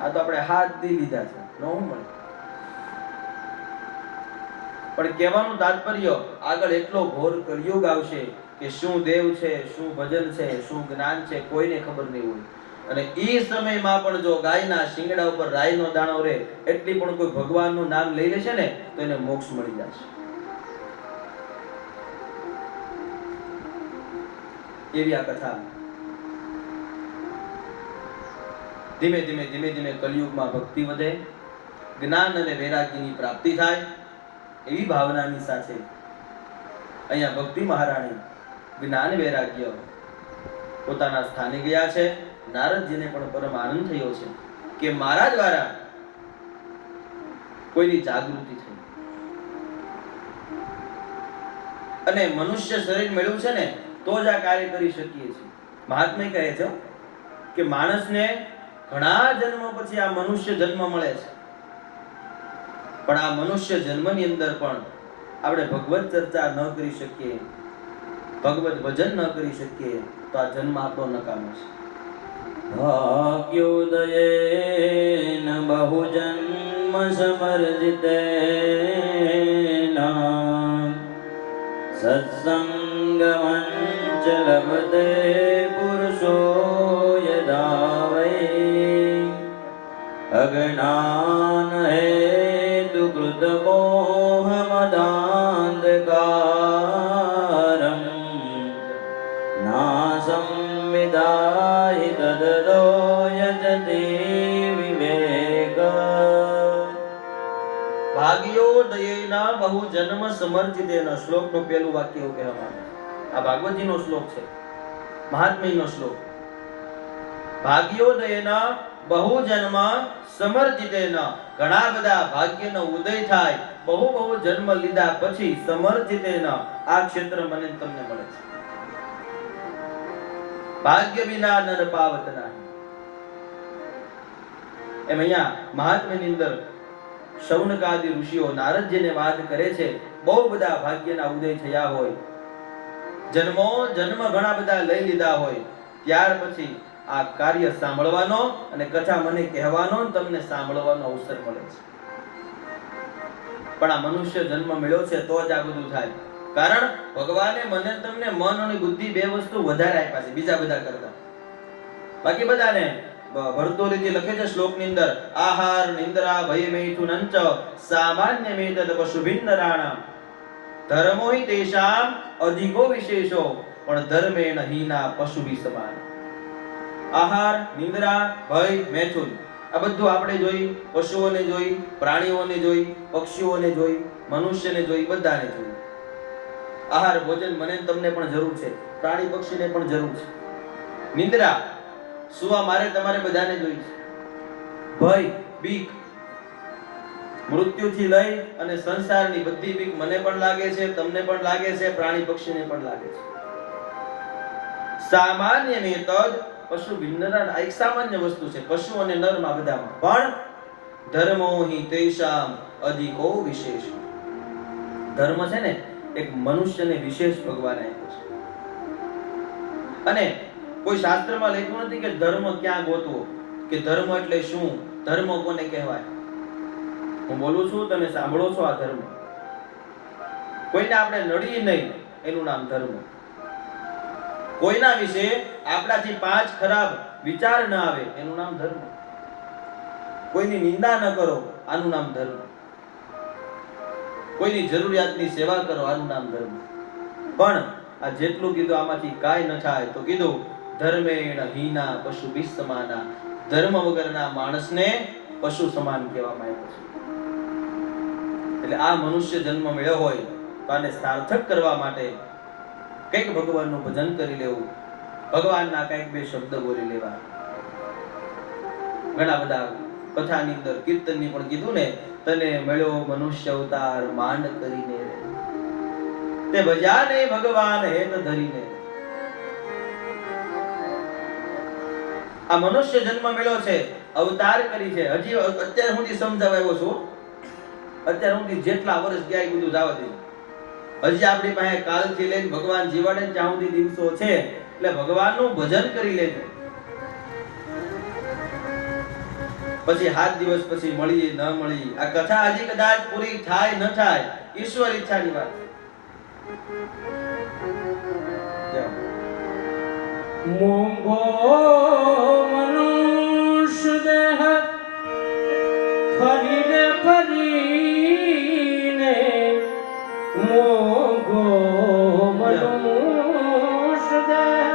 આ તો આપણે હાથ દી લીધા છે, ન મળે. પણ કહેવાનું તાત્પર્ય, આગળ એટલો ઘોર કલિયુગ આવશે કે શું દેવ છે, શું ભજન છે, શું જ્ઞાન છે, કોઈને ખબર નહીં હોય. અને એ સમયમાં પણ જો ગાયના શિંગડા ઉપર રાઈનો દાણો રહે, એટલી પણ કોઈ ભગવાનનું નામ લઈ લેશે ને તો એને મોક્ષ મળી જશે. એવી આ કથા. ધીમે ધીમે ધીમે ધીમે કલિયુગમાં ભક્તિ વધે, જ્ઞાન અને વૈરાગ્યની પ્રાપ્તિ થાય, એવી ભાવનાની સાથે અહીંયા ભક્તિ મહારાણી જ્ઞાન વૈરાગ્ય પોતાના સ્થાને ગયા છે. નારદજીને પણ પરમ આનંદ થયો છે કે મારા દ્વારા કોઈની જાગૃતિ થઈ. અને મનુષ્ય શરીર મેળવ્યું છે ને તો જ આ કાર્ય કરી શકીએ છીએ. મહાત્મા કહે છે કે માણસને ઘણા જન્મ પછી આ મનુષ્ય જન્મ મળે છે, પણ આ મનુષ્ય જન્મની અંદર પણ આપણે ભગવત ચર્ચા ન કરી શકીએ, ભગવત ભજન ન કરી શકીએ તો આ જન્મ આપણો નકામો છે. ભાગ્યોદયેન બહુજન્મ સમર્જિતેન સત્સંગમં ચ લભતે પુરુષો યદા વૈ અજ્ઞાન હેતુ કૃત મોહમદાંધકારં નાસં વિદાહિ તદદો યજતિ વિવેક. ભાગ્યોદયેના બહુ જન્મ સમર્જિતેન શ્લોકનું પહેલું વાક્ય એવું કહેવામાં આવે. આ ભાગવતજીનો શ્લોક છે, મહાત્મ્યનો શ્લોક. ભાગ્યોદયેના બહુ જન્મ સમર્જિતેન, ઘણા બધા ભાગ્યનો ઉદય થાય, બહુ બહુ જન્મ લીધા પછી સમર્જિતેન આ ક્ષેત્ર મને તમને મળે છે. ભાગ્ય વિના નર પાવત નહીં. એમ અહીંયા મહાત્મ્યની અંદર શૌનકાદિ ઋષિઓ નારદજીને વાત કરે છે, બહુ બધા ભાગ્યના ઉદય થયા હોય, જન્મ ઘણા બધા લઈ લીધા હોય, ત્યાર પછી આ કાર્ય સાંભળવાનો અને કથા મને કહેવાનો, તમને સાંભળવાનો અવસર મળે છે. પણ આ મનુષ્ય જન્મ મળ્યો છે તો જ આ બધું થાય. કારણ ભગવાને મને તમને મન અને બુદ્ધિ બે વસ્તુ વધારે આપ્યા છે બીજા બધા કરતા. બાકી બધાને ભરતોરીજી લખે છે શ્લોકની અંદર, આહાર નિંદ્રા ભય મૈથુનંચ સામાન્ય મેતદ પશુભિન્નરાણા ધર્મો હિ તેષામ અધિકો વિશેષો પણ ધર્મેણ હીના પશુભિ સમાન. આહાર, નિંદ્રા, ભય, મૈથુન આ બધું આપણે જોઈ, પશુઓને જોઈ, પ્રાણીઓને જોઈ, પક્ષીઓને જોઈ, મનુષ્યને જોઈ, બધાને જોઈ. આહાર ભોજન મને તમને પણ જરૂર છે, પ્રાણી પક્ષીને પણ જરૂર છે. નિંદ્રા સુવા મારે તમારે બધાને જોઈ છે. ભય બીક, મૃત્યુથી લઈ અને સંસારની બધી બીક મને પણ લાગે છે, તમને પણ લાગે છે, પ્રાણી પક્ષીને પણ લાગે છે. સામાન્ય મેતદ પશુ ભિન્નરા એક સામાન્ય વસ્તુ છે, પશુ અને નરમાં બધામાં. પણ ધર્મો હિ તેષામ અધિકો વિશેષ. ધર્મ છે ને એક મનુષ્યને વિશેષ ભગવાન આપ્યો છે. અને કોઈ શાસ્ત્રમાં લખ્યું નથી કે ધર્મ ક્યાં ગોતવો, કે ધર્મ એટલે શું, ધર્મ કોને કહેવાય. હું બોલું છું, તમે સાંભળો છો. આ ધર્મ કોઈને આપણે નડીએ નહીં એનું નામ ધર્મ. કોઈના વિશે આપણાથી 5 ખરાબ વિચાર ન આવે એનું નામ ધર્મ. કોઈની નિંદા ન કરો આનું નામ ધર્મ. કોઈની જરૂરિયાતની સેવા કરો આનું નામ ધર્મ. પણ આ જેટલું કીધું આમાંથી કાંઈ ન થાય તો કીધું ધર્મેણ હીના પશુ સમાના. ધર્મ વગરના માણસને પશુ સમાન કહેવામાં આવ્યો છે. એટલે આ મનુષ્ય જન્મ મળ્યો હોય તો આને સાર્થક કરવા માટે કંઈક ભગવાનનું ભજન કરી લેવું, ભગવાનના કંઈક 2 શબ્દ બોલી લેવા. ઘણા બધા કથાની અંદર કીર્તનની પણ કીધું ને, તને મળ્યો મનુષ્ય અવતાર માંડ કરીને રે, તે ભજ્યા નહીં ભગવાન હેત ધરીને. આ મનુષ્ય જન્મ મળ્યો છે, અવતાર કરી છે. હજી અત્યાર સુધી સમજાવ્યો છું, અત્યાર સુધી જેટલા વર્ષ ગયા એ બધું જવા દે. હજી આપણી પાસે કાલથી લઈને ભગવાન જીવાડે ત્યાં સુધી દિવસો છે, એટલે ભગવાનનું ભજન કરી લેજો. પછી 7 દિવસ પછી મળી ન મળી, આ કથા હજી કદાચ પૂરી થાય ન થાય, ઈશ્વર ઈચ્છાની વાત. મોંઘો મનુષ્ય દેહ ફરી રે ફરીને, મોંઘો મનુષ્ય દેહ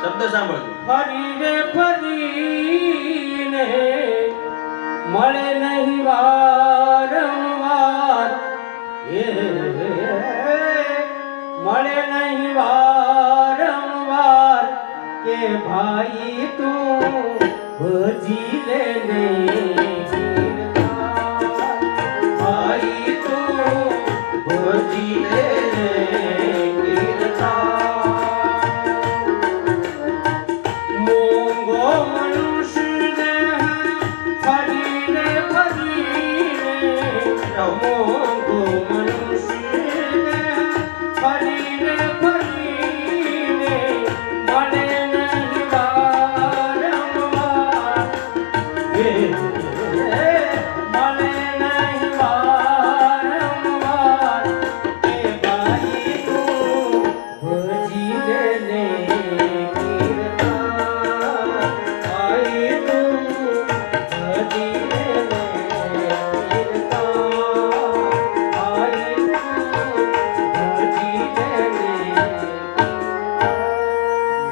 શબ્દ સાંભળજો. ફરી રે ફરીને મળે નહીં વારંવાર, મળે નહીં વારંવાર કે ભાઈ તું ભજી લે ભાઈ તું ભજી લે મોંઘો મનુષ્ય દેહ ફરી રે ફરીને, મોંઘો મનુષ્ય દેહ ફરી રે ફરીને મળે નહીં વારંવાર, મળે નહીં વારંવાર કે ભાઈ તું ભજી લે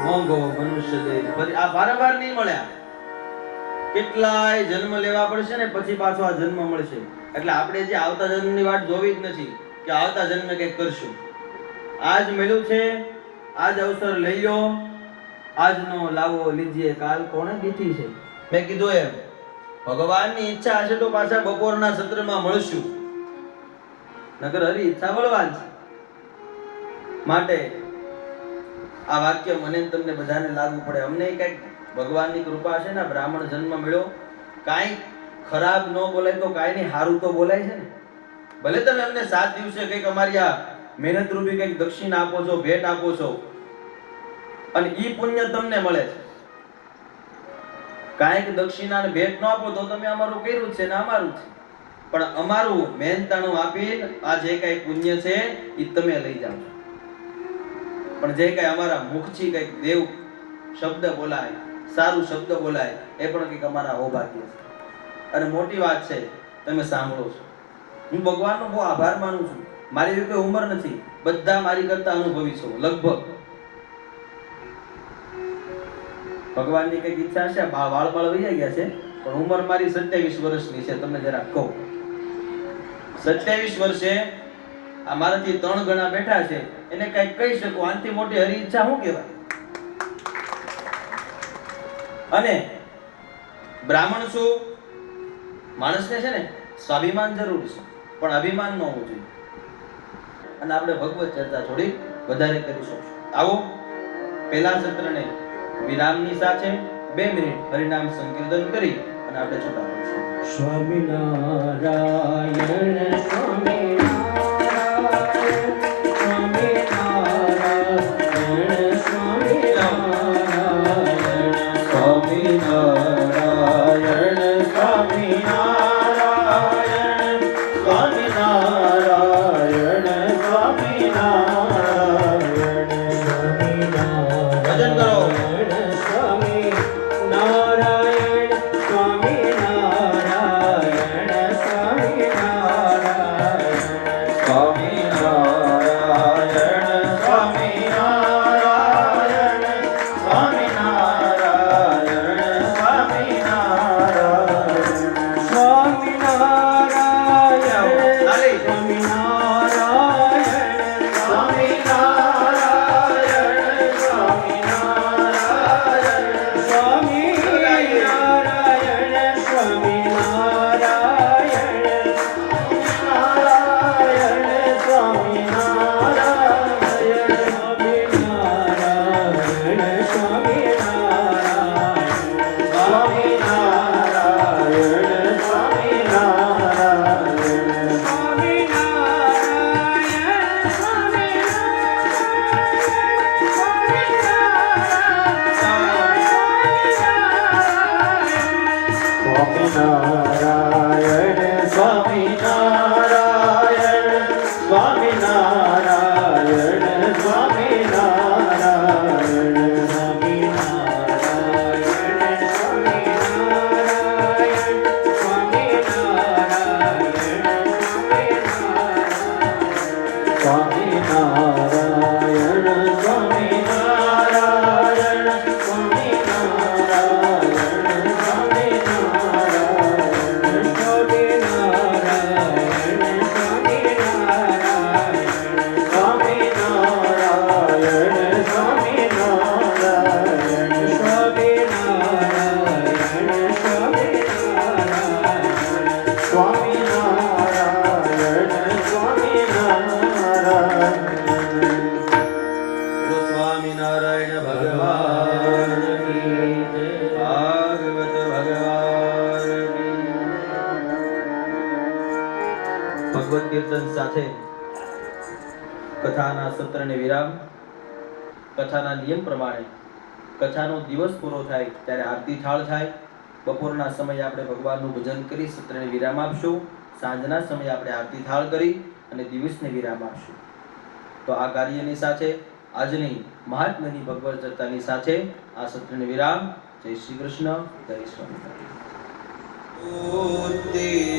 મોંઘો મનુષ્ય દેહ ફરી આ વારંવાર નહીં મળ્યા, કેટલાય જન્મ લેવા પડશે ને પછી પાછો આ જન્મ મળશે. એટલે આપણે જે આવતા જન્મની વાટ જોવી જ નથી કે આવતા જન્મે કંઈક કરશું. આજ મળ્યું છે, આજ અવસર લઈ લો, આજનો લાવો લીજીએ કાલ કોણે દીધી છે. મેં કીધું એમ ભગવાનની ઈચ્છા હશે તો પાછા બપોરના સત્રમાં મળશું, નકર હરી ઈચ્છા બળવાન છે. માટે આ વાક્ય મને તમને બધાને લાગુ પડે. અમને કઈક ભગવાનની કૃપા છે ને, બ્રાહ્મણ જન્મ મળ્યો, કાંઈ ખરાબ ન બોલાય તો કાંઈ નહીં, સારું તો બોલાય છે ને. ભલે તમે અમને 7 દિવસે કંઈક અમારી આ મહેનત રૂપી કંઈક દક્ષિણા આપો છો, ભેટ આપો છો, અને ઈ પુણ્ય તમને મળે છે. કાંઈક દક્ષિણા અને ભેટ ન આપો તો તમે અમારું કર્યું છે ને અમારું છે, પણ અમારું મહેનતાણું આપીને આ જે કાંઈ પુણ્ય છે એ તમે લઈ જાઓ. પણ જે કાંઈ અમારા મુખથી કંઈક દેવ શબ્દ બોલાય, સારું શબ્દ બોલાય, એ પણ કંઈક અમારા સૌભાગ્ય છે. અને મોટી વાત છે, તમે સાંભળો છો. હું ભગવાનનો બહુ આભાર માનું છું. મારી એવી કોઈ ઉંમર નથી, બધા મારી કરતા અનુભવી છો લગભગ. ભગવાનની કંઈક ઈચ્છા છે, વાળ વહી ગયા છે, પણ ઉંમર મારી 27 વર્ષની છે. તમને જરા કહું, 27 વર્ષે આ મારાથી 3 ગણા બેઠા છે, એને કઈક કહી શકું, આનથી મોટી હરી ઈચ્છા શું કહેવાય. અને બ્રાહ્મણ શું, માણસને છે ને સ્વાભિમાન જરૂર છે, પણ અભિમાન ન હોવું જોઈએ. અને આપણે ભગવત ચર્ચા થોડી વધારે કરીશું. આવો પહેલા સત્રને વિરામની સાથે 2 મિનિટ હરિનામ સંકીર્તન કરી અને આપણે છૂટા પડીશું. સ્વામિનારાયણ સ્વામિનારાયણ સ્વામિનારાયણ સ્વામિનારાયણ સ્વામિનારાયણ સ્વામિનારાયણ સ્વામિનારાયણ સ્વામિનારાયણ ભજન કરો. સ્વામિનારાયણ સ્વામિનારાયણ સ્વામિનારાયણ ભગવત કીર્તન સાથે કથાના સત્રને વિરામ. કથાના નિયમ પ્રમાણે કથાનો દિવસ પૂરો થાય ત્યારે આરતી થાળ થાય. બપોરના સમયે આપણે ભગવાનનું ભજન કરી સત્રને વિરામ આપશું. સાંજના સમયે આપણે આરતી થાળ કરી અને દિવસને વિરામ આપશું. તો આ કાર્યની સાથે આજની મહાત્મ્યની ભગવત ચર્ચાની સાથે આ સત્રને વિરામ. જય શ્રી કૃષ્ણ. જય સ્વામિનારાયણ.